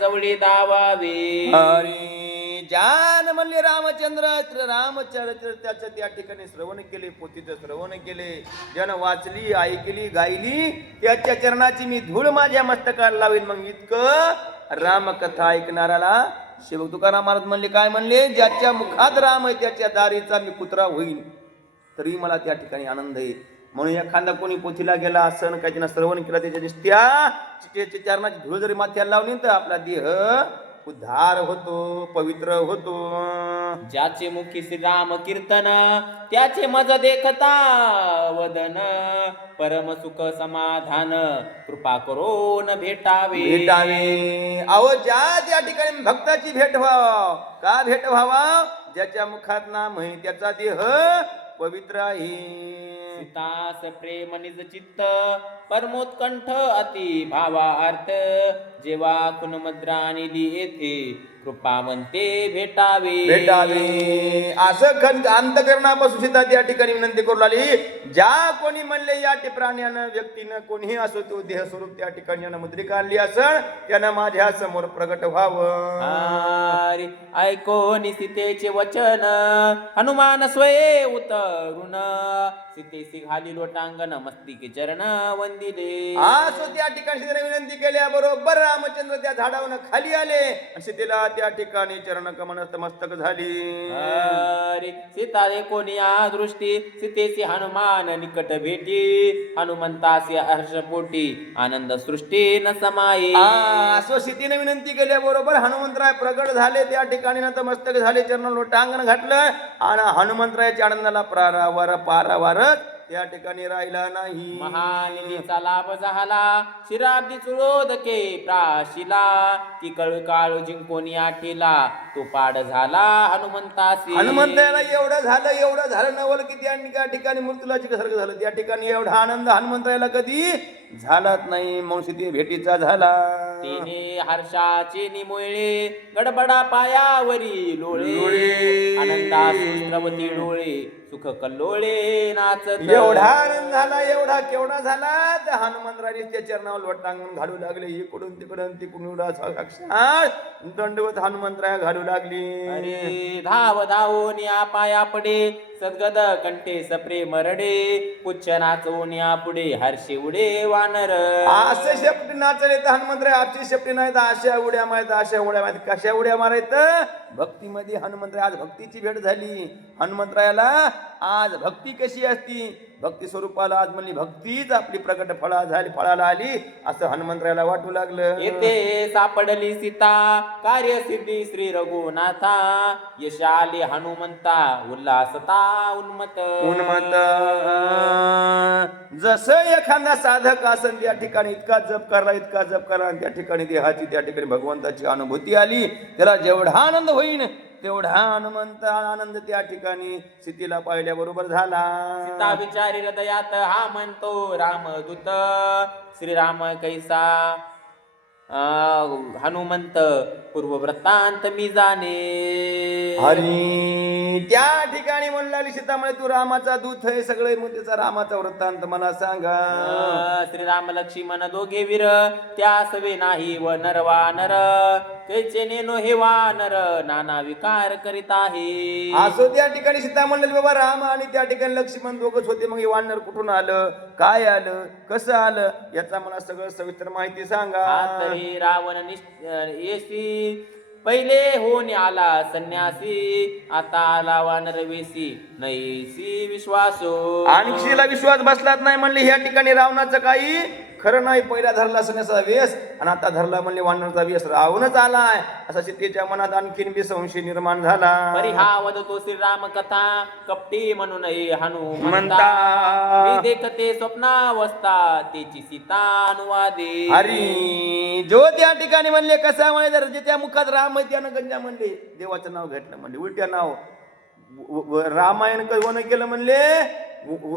जवळी दावावे. हरी जान म्हणले रामचंद्र रामचरित्र त्याचं त्या ठिकाणी श्रवण केले, पोथीचं श्रवण केले, जन वाचली, ऐकली, गायली, त्याच्या चरणाची मी धूळ माझ्या मस्तकाला लावीन. मग इतकं रामकथा ऐकणाऱ्याला सेवक तुकाराम महाराज म्हणले, काय म्हणले, ज्याच्या मुखात राम आहे त्याच्या दारीचा मी कुत्रा होईल तरी मला त्या ठिकाणी आनंद आहे. म्हणून एखादा कोणी पोथीला गेला असं काही त्यांना श्रवण केला, त्याच्या निस्त्या चरणाची धूळ जरी माथ्याला लावली तर आपला देह उद्धार होतो, पवित्र होतो. ज्याचे मुखी श्रीराम कीर्तन त्याचे मज देखता वदन परम सुख समाधान कृपा करून भेटावे. अहो, ज्या त्या ठिकाणी भक्ताची भेट व्हावा, का भेट व्हावा, ज्याच्या मुखात नाम आहे त्याचा देह पवित्र आहे. सीतास प्रेम निज चित्त परमोत्कंठ अति भावार्थ जेव्हा कुणमद्रा निली येथे कृपा म्हणते भेटावे. असं अंतकरणापासून सीता त्या ठिकाणी विनंती करू लागली. ज्या कोणी म्हणले या प्राण्यानं व्यक्तीनं कोणीही असो तो देह स्वरूप त्या ठिकाणी मुद्रिका आणली असं त्यानं माझ्या समोर प्रगट व्हावं. ऐकोनी सीतेचे वचन हनुमान स्वये उतरुन सीतेसी घाली लोटांगण मस्तिके चरण वंदिले. असो त्या ठिकाणी सीतेने विनंती केल्याबरोबर रामचंद्र त्या झाडावरून खाली आले आणि सीतेला त्या ठिकाणी चरण कमनस्थ मस्तक झाली. सीता कोणी दृष्टी सीतेसी हनुमान निकट भेटी हनुमंतासी हर्षपोटी आनंद सृष्टी न समाई. असो सीतेने विनंती केल्याबरोबर हनुमंतराय प्रगट झाले, त्या ठिकाणी नतमस्तक झाले, चरण लोटांगण घातलं आणि हनुमंतरायाच्या आनंदाला पारावार त्या ठिकाणी राहिला नाही. महानिधीचा लाभ झाला शिराब्दी चुळोदके प्राशिला ती काळू जिंकोनी आठीला तो पाड झाला हनुमंतासी. हनुमंताला एवढं झालं नवल की त्या ठिकाणी मृत्यूलाची सारखं झालं. त्या ठिकाणी एवढा आनंद हनुमंताला कधी झालाच नाही. मग सीते भेटीचा झाला. तिने हर्षाचे निमुळे गडबडा पायावरी लोळे आनंदासु स्रवती डोळे सुख कल्लोळे नाचत. एवढा आनंद झाला, एवढा केवढा झाला तर हनुमंतरायाने त्या चरणावर लोटांगण घालू लागले. इकडून तिकडून साक्षात दंडवत हनुमंतराया घालू लागली. अरे धाव या पाया पडे सद्गद कंठे सप्रेम रडे पुच्छ नाचवण्या पुढे हर्षे उडे वानर. असं शेपटी नाचले तर हनुमंतराय आपची शेपटी नाही तर अशा उड्या मारायचं, अशा उड्या मारायचं. कशा उड्या मारायचं, भक्तीमध्ये हनुमंतराय. आज भक्तीची भेट झाली हनुमंतरायाला. आज भक्ती कशी असती, भक्ती स्वरूपाला आज म्हणली भक्तीच आपली प्रकट फळाला आली असं हनुमंतरायाला वाटू लागलं. येथे सापडली सीता कार्यसिद्धी श्री रघुनाथा यश आले हनुमंता उल्हासता उन्मत. जसं एखादा साधक असेल त्या ठिकाणी इतका जप करा आणि त्या ठिकाणी देहाची त्या ठिकाणी भगवंताची अनुभूती आली, त्याला जेवढा आनंद होईल तेवढा आनंद त्या ठिकाणी सीतेला पाहिल्याबरोबर झाला. सीता विचारी हृदयात हा म्हणतो रामदूत श्रीराम कैसा हनुमंत पूर्व वृत्तांत मी जाणे. हरी त्या ठिकाणी म्हणू लागली सीता म्हणे तू रामाचा दूत आहे सगळे, मग त्याचा रामाचा वृत्तांत मला सांगा. श्रीराम लक्ष्मण दोघे वीर त्या सवे नाही व नरवा नर कैचे नेनो हे वानर नाना विकार करीत आहे. असो त्या ठिकाणी सीता म्हणलेली बाबा राम आणि त्या ठिकाणी लक्ष्मण दोघच होते. मग हे वानर कुठून आलं, काय आलं, कसं आलं, याचा मला सगळं सविस्तर माहिती सांगा. तरी रावण येसी पहिले होऊन आला संन्यासी, आता आला वानर वेसी नैसी विश्वासो. आणखी विश्वास बसलाच नाही म्हणले ह्या ठिकाणी रावणाचं काही खरं नाही. पहिला धरला सन्यासाचा वेस आणि आता धरला म्हणले वानराचा वेस. रावणच आलाय असा सीतेच्या मनात आणखीन बी संशय निर्माण झाला. परी हा वदतो श्रीराम कथा कपटी म्हणून हनुमंता, म्हणता मी देखते स्वप्नावस्था त्याची सीता अनुवादे. अरे जो त्या ठिकाणी म्हणले कसा म्हणे जर जे त्या मुखात राम आहे त्यानं गंजा म्हणले देवाचं नाव घेतलं म्हणले उलट्या नाव. रामायण कोण केलं म्हणले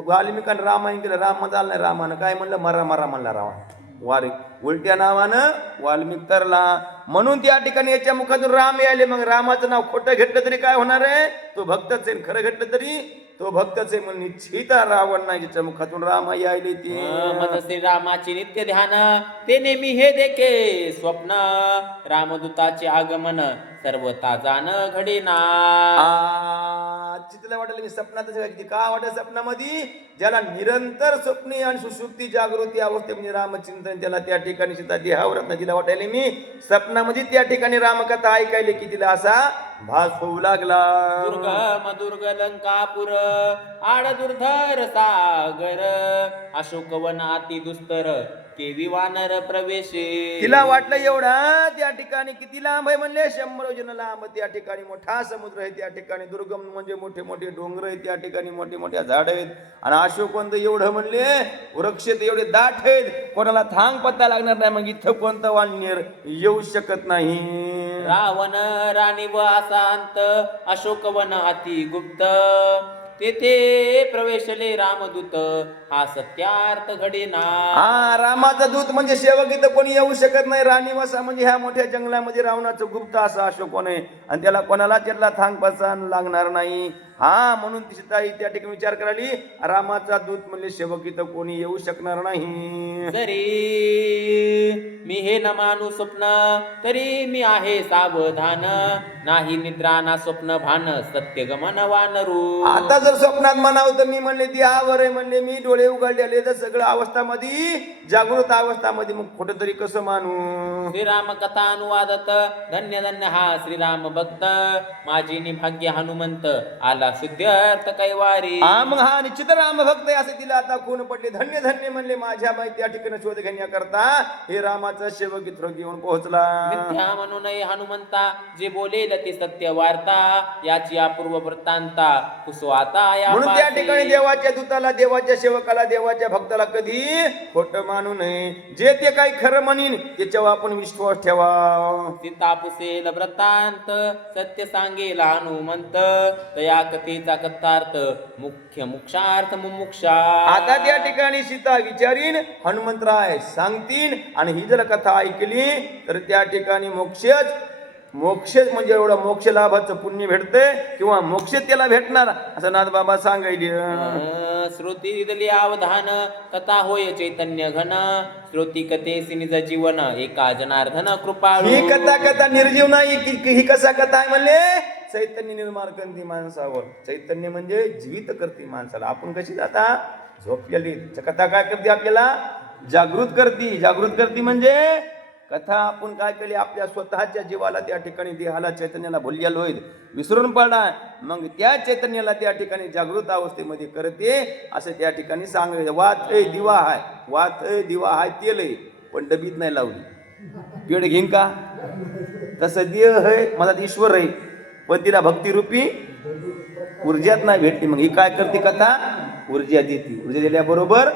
वाल्मिकानं रामायण केलं. राम झालं नाही रामानं काय म्हणलं मरा मरा म्हणला रावण वारी उलट्या नावानं वाल्मिक तरला. म्हणून त्या ठिकाणी याच्या मुखातून राम यायले. मग रामाचं नाव खोटं घेतलं तरी काय होणार आहे, तो भक्तच आहे. खरं घेतलं तरी तो भक्तच आहे म्हणून निश्चित रावण नाही ज्याच्या मुखातून राम यायले ते. मज श्रीरामाचे नित्य ध्यान ते नेहमी हे देखे स्वप्न, रामदूताचे आगमन सर्वता जाण घडेना. चित्तला वाटलं मी स्वप्नातच किती का वाटत स्वप्नामध्ये ज्याला निरंतर स्वप्ने आणि सुषुप्ती जागृती अवस्थे म्हणजे रामचिंतन त्याला त्या ठिकाणी सीता देहावरत नाही. तिला वाटायला मी स्वप्नामध्ये त्या ठिकाणी रामकथा ऐकायले की तिला असा भास होऊ लागला. दुर्गम दुर्ग लंकापुर आड दुर्धर सागर, अशोकवन अति दुस्तर केवी वानर प्रवेशे. तिला वाटलं एवढा त्या ठिकाणी किती लांब आहे म्हणले 100 योजन लांब. त्या ठिकाणी मोठा समुद्र आहे, त्या ठिकाणी दुर्गम म्हणजे मोठे मोठे डोंगर आहेत, त्या ठिकाणी मोठे मोठ्या झाड आहेत. आणि अशोकवंत एवढं म्हणले वृक्ष एवढे दाट आहेत कोणाला थांग पत्ता लागणार नाही. मग इथं कोणतं वानर येऊ शकत नाही. रावण राणी व असांत अशोकवन अति गुप्त, तेथे प्रवेशले रामदूत हा सत्यार्थ घडेना. हा रामाचा दूत म्हणजे सेवक इथं कोणी येऊ शकत नाही. राणीवासा म्हणजे ह्या मोठ्या जंगलामध्ये रावणाचं गुप्त असा अशोक आहे आणि त्याला कोणाला त्याला थांग पसान लागणार नाही. हा म्हणून ती सीता त्या ठिकाणी विचार कराली रामाचा दूत म्हणजे सेवक इथं कोणी येऊ शकणार नाही. जरी मी हे न मानू स्वप्न तरी मी आहे सावधान, नाही निद्रा ना स्वप्न भान सत्य गमन वानरू. आता जर स्वप्नात म्हणावं तर मी म्हणले ती आवर आहे म्हणले मी डोळे उघडलेले तर सगळं अवस्थामध्ये जागृत अवस्थामध्ये मग कुठं तरी कसं मानू. श्रीराम कथा अनुवादत धन्य धन्य हा श्रीराम भक्त, माझी निभाग्य हनुमंत आला शुद्ध अर्थ कैवारी. मग हा निश्चित राम भक्त आहे असे तिला आता खून पडले. धन्य धन्य म्हणले माझ्या बाई त्या ठिकाणी शोध घेण्याकरता हे रामाचा सेवक इथं घेऊन पोहोचला. मिथ्या म्हणून हनुमंता जे बोलेल ते सत्य वार्ता, याची अपूर्व वृत्तांता कुसो आता या. म्हणून त्या ठिकाणी देवाच्या दूताला देवाच्या सेवकाला देवाच्या भक्ताला कधी खोटं मानू नये. जे ते काही खरं म्हणीन त्याच्यावर आपण विश्वास ठेवा. सीता पुसेल वृत्तांत सत्य सांगेल हनुमंत, तया कथेचा कथार्थ मुख्य मोक्षार्थ मुमुक्षा. आता त्या ठिकाणी सीता विचारीन हनुमंतराय सांगतीन आणि ही जर कथा ऐकली तर त्या ठिकाणी मोक्ष म्हणजे एवढं मोक्ष लाभाचं पुण्य भेटते किंवा मोक्ष त्याला भेटणार असं नाथ बाबा सांगायले. श्रुती दिली अवधान कथा होय चैतन्य घन, श्रुती कथेसी निज जीवन एका जनार्दन कृपाळू. ही कथा निर्जीव नाही ही कसा कथा आहे म्हणले चैतन्य निर्माण करते माणसावर. चैतन्य म्हणजे जीवित करते माणसाला. आपण कशी जाता झोपलेली कथा काय करते आपल्याला जागृत करते म्हणजे कथा आपण काय केली आपल्या स्वतःच्या जीवाला त्या ठिकाणी देहाला चैतन्याला भुललेलो होईल विसरून पडला मग त्या चैतन्याला त्या ठिकाणी जागृत अवस्थेमध्ये करते असं त्या ठिकाणी सांगायचं. वात दिवा आहे तेल आहे पण डबीत नाही लावली पेड घेईन का तसं देह आहे मला ईश्वर आहे पण तिला भक्तिरूपी ऊर्जात नाही भेटली. मग ही काय करते कथा ऊर्जा देते. ऊर्जा दिल्याबरोबर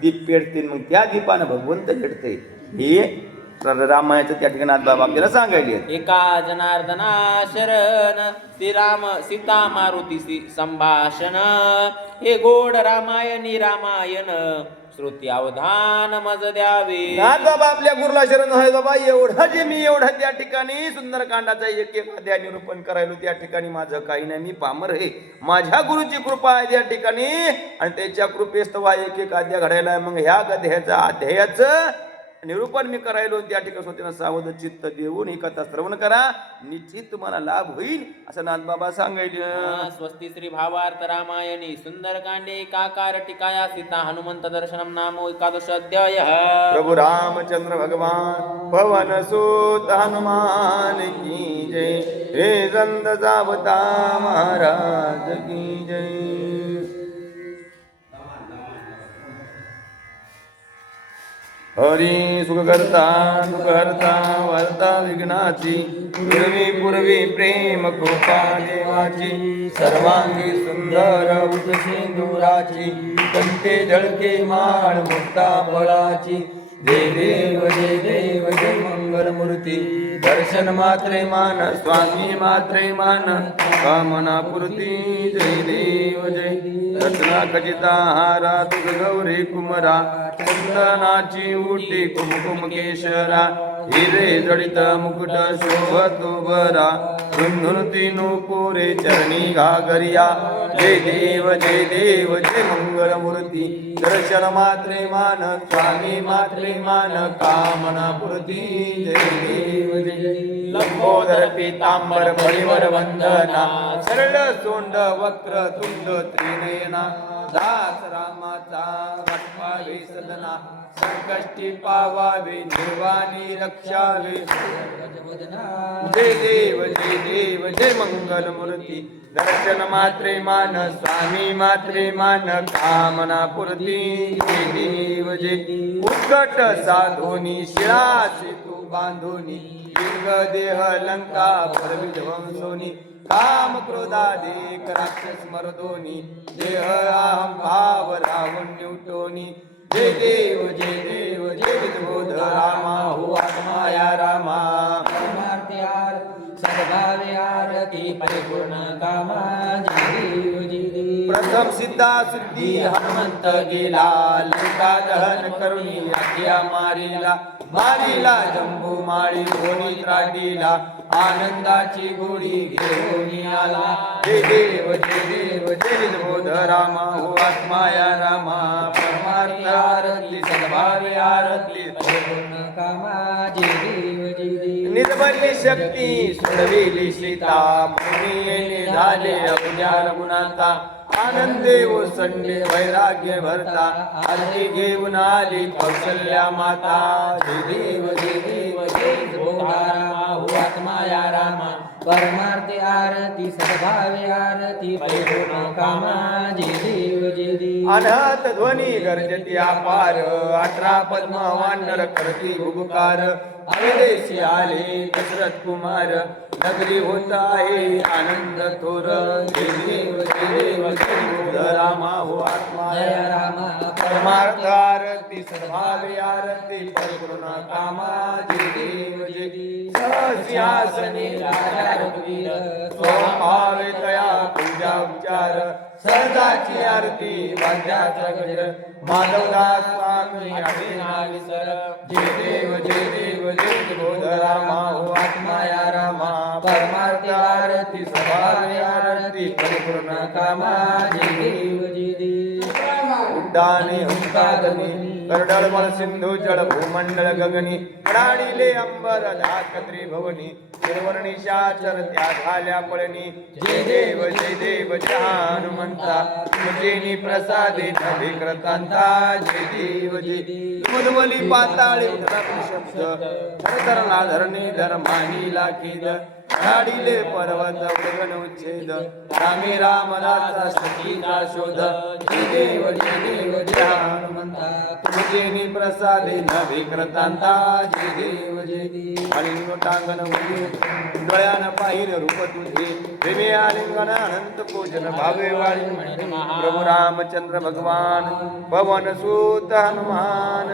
दीप पेटते मग त्या दीपानं भगवंत भेटते. हे रामायणाचं त्या ठिकाणी बाबा आपल्याला सांगायले. एका जनार्दना शरण श्रीराम सीता मारुती संभाषण, हे गोड रामायणी रामायण श्रुती अवधान मज द्यावे. ना बाबा आपल्या गुरुला शरण आहे बाबा एवढं त्या ठिकाणी सुंदरकांडाचा एक अध्याय निरूपण करायलो. त्या ठिकाणी माझं काही नाही मी पामर आहे. माझ्या गुरुची कृपा आहे त्या ठिकाणी आणि त्याच्या कृपेस्तवा एक अध्याय घडायला. मग ह्या अध्यायाचं निरूपण मी करायलो त्या ठिकाणी त्यांना सावध चित्त देऊन ही कथा श्रवण करा, निश्चित तुम्हाला लाभ होईल असं नाथबाबा सांगायचं. स्वस्ति श्री भावार्थ रामायणी सुंदरकांडे एकाकार टीकाया सीता हनुमंत दर्शनम नामो एकादश अध्याय. प्रभु रामचंद्र भगवान पवन सुत हनुमान की जय. हे संत जावता महाराज की जय. हरी सुख करता दुख हरता वार्ता विघ्नाची, पूर्वी पूर्वी प्रेम कृपा देवाची, सर्वांगी सुंदर सिंदुराची, कंठे झळके माळ मुक्ता फळाची. जय देव जय देव जय मंगल मूर्ती, दर्शन मात्रे मान स्वामी मात्रे मान, कामना पूर्ती. जय देव जय. रत्ना खचिता हारा तुझ गौरी कुमरा, चंदनाची उटी कुमकुम केशरा, हिरे जडित मुकुट शोभतो बरा, धुंधुनती नूपुरे चरणी घागरिया. जय देव जय मंगल मूर्ती, दर्शन मात्रे मान स्वामी मात्रे मान, कामना पूर्ती. जय देव जय. लंबोदर पीतांबर परिवर वंदना, सरळ सोंड वक्र तुंड त्रिनयना, दास रामाचा वाटपावे सदना, संकष्टी पावावे निर्वाणी रक्षावे. जय देव जय मंगल मूर्ती, दर्शन मात्रे मान स्वामी मात्रे मान, कामना पूर्ती. जय देव जय. उत्कट साधोनी शिळा सेतू बांधोनी, लिंग देह लंका परविध्वंसोनी, काम क्रोधाधिक राक्षस मर्दोनी, देह अहम भाव रावण निवटोनी. जय देव जय विद्बोध रामा हो आत्मा या रामा. सद्भावे आरती परिपूर्ण कामा. जय देव जय देव. प्रथम सिद्धा सिद्धी हनुमंत गेला, लंका दहन करुणी आज्ञा मारिला जंबू माळी होनी त्राटीला, आनंदाची गोडी घेऊन आला. जय देव जय विद्बोध रामा हो आत्मा या रामा. परमार्थ आरती सद्भावे आरती परिपूर्ण कामा. जय देव जय देव. निर्बली शक्ती सोडविली सीता, मुनी झाले अवघ्या रघुनाथा, आनंदे ओसंडे वैराग्य भरता, आरती घेऊन आली कौशल्या माता. जय देव जय रामा हो आत्मा या रामा. परमार्थे आरती सद्भावे आरती परिपूर्ण कामा. जय देव जय देव. अनहत ध्वनी गर्जती अपार, 18 पद्म वानर करती भुबकार, अविदेशी आले दशरथ कुमार, नगरी होत आहे आनंद थोर. जय देव जय रामा हो आत्मा या रामा. परमार्थ आरती सद्भावे आरती परिपूर्ण कामा. जय देव जय सिंहासनी राजा रघुवीर स्वभावे तया पूजा उपचार, सहजाची आरती वाद्याचा गजर, माधवदास स्वामी अभिनाविसर. जय देव जय बोध रामा हो आत्मा या रामा. परमार्थे आरती सद्भावे आरती परिपूर्ण कामा. जय देव जय देव. उड्डाणे हुंकादनी करडळमळ सिंधू जळ भूमंडळ गगनी, प्राणिले अंबर धाकत्री भवनी, निर्वर्णी शाचर त्या झाल्या पळणी. जय देव जय हनुमंता, तुझेनी प्रसादे विक्रतांता. जय देव जय. मधुमली पाताळी शब्द धरधरला धरणी धर्मानी लाखीद, झाडीले पर्वत गगन उच्छेद, रामे रामदासा सखीचा शोध. जय देव जय हनुमंता, तुझेनी प्रसादे विक्रतांता. जय देव जय देव. आलिंग टांगण उभी डोळ्यानं पाहिलं रूप तुझे, प्रेमे आलिंगन अनंत पूजन भावे वाळी. प्रभु रामचंद्र भगवान पवन सुत हनुमान,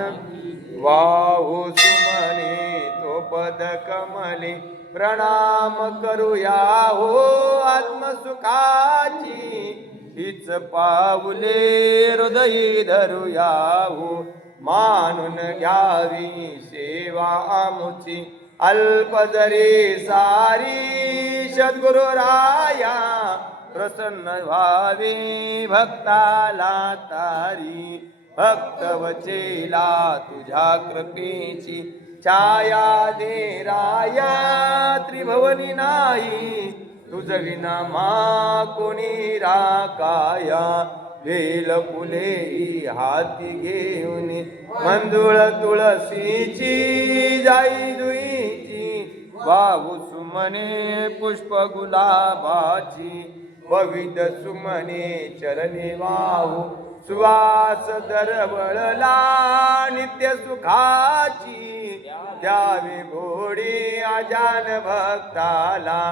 वाहू सुमने तो पद कमले, प्रणाम करूया हो आत्मसुखाची, हीच पाऊले हृदयी धरूया हो, मानून घ्यावी सेवा आमुची. अल्प जरी सारी सद्गुरु राया, प्रसन्न व्हावी भक्ताला तारी. भक्त वचेला तुझ्या कृपेची छाया दे राया त्रिभुवनी नाही तुझ विना मा कोणी राकाया वेल फुले हाती घेऊन मंजुळ तुळशीची जाई दुईची वाहू सुमने पुष्प गुलाबाची पवित सुमने चरणे वाहू सुवास दरवळला नित्य सुखाची द्यावे घोडी आजान भक्ताला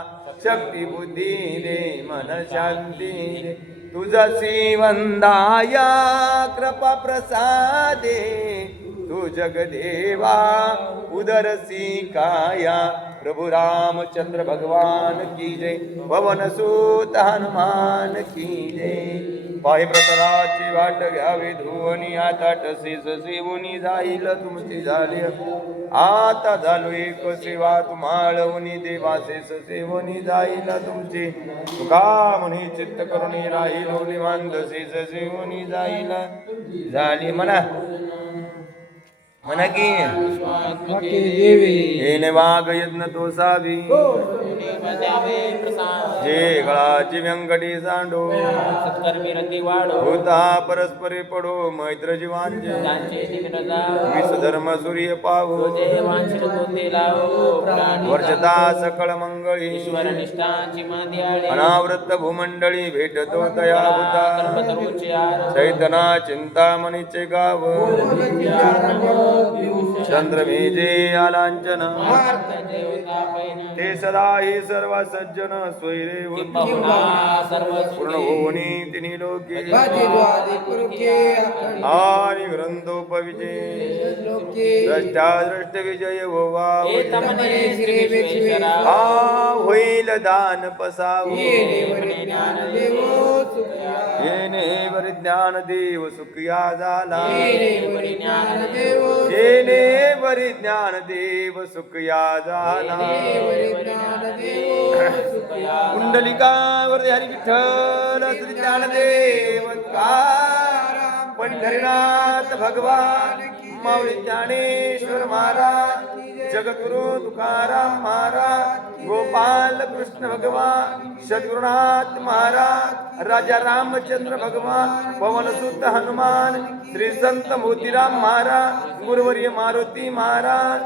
शक्ती बुद्धी दे मन शांती दे तुझसी वंदाया कृपा प्रसादे तू जगदेवा उदरसी काया प्रभु रामचंद्र भगवान की जय पवन सूत हनुमान की जय पाहि प्रतराची वाट घ्यावी धुवनी आता टसीस शिवनी जाईल तुमची झाली आता झालो एक सेवा तुम्हाळवनी देवासेस सेवनी जाईल तुमची तुका म्हणी चित्त करुणी राहिलो निवांत शेष सेवनी जाईल झाली म्हणा म्हणा की येणे वाघ यज्ञ तो सावी जे गळाची व्यंकटी सांडो होता परस्परे पडो मैत्र जीवांचे विष धर्म सूर्य पाहू वर्षता सकळ मंगळी अनावृत्त भूमंडळी भेटतो तया भूता चैतना चिंतामणीचे गाव चंद्रमेजे आलांचन ते सदाही सर्व सज्जन स्वैरे पूर्ण होनी तिन्ही लोके आणि ग्रंथोपविजय द्रष्टा दृष्ट विजय होवा हा होईल दान पसाव येणे परिज्ञान देव सुखिया झाला येणे परिज्ञान देव सुखिया झाला कुंडलिकावर हरी विठ्ठल श्री ज्ञानदेव तुकाराम पंढरीनाथ भगवान माऊली ज्ञानेश्वर महाराज जगद्गुरु तुकाराम महाराज गोपाल कृष्ण भगवान सद्गुरुनाथ महाराज राजा रामचंद्र भगवान पवनसुत हनुमान श्री संत मोतीराम महाराज गुरुवर्य मारुती महाराज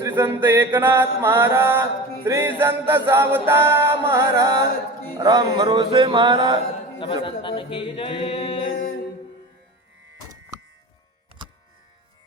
श्री संत एकनाथ महाराज श्री संत सावता महाराज राम भरोसे महाराज की जय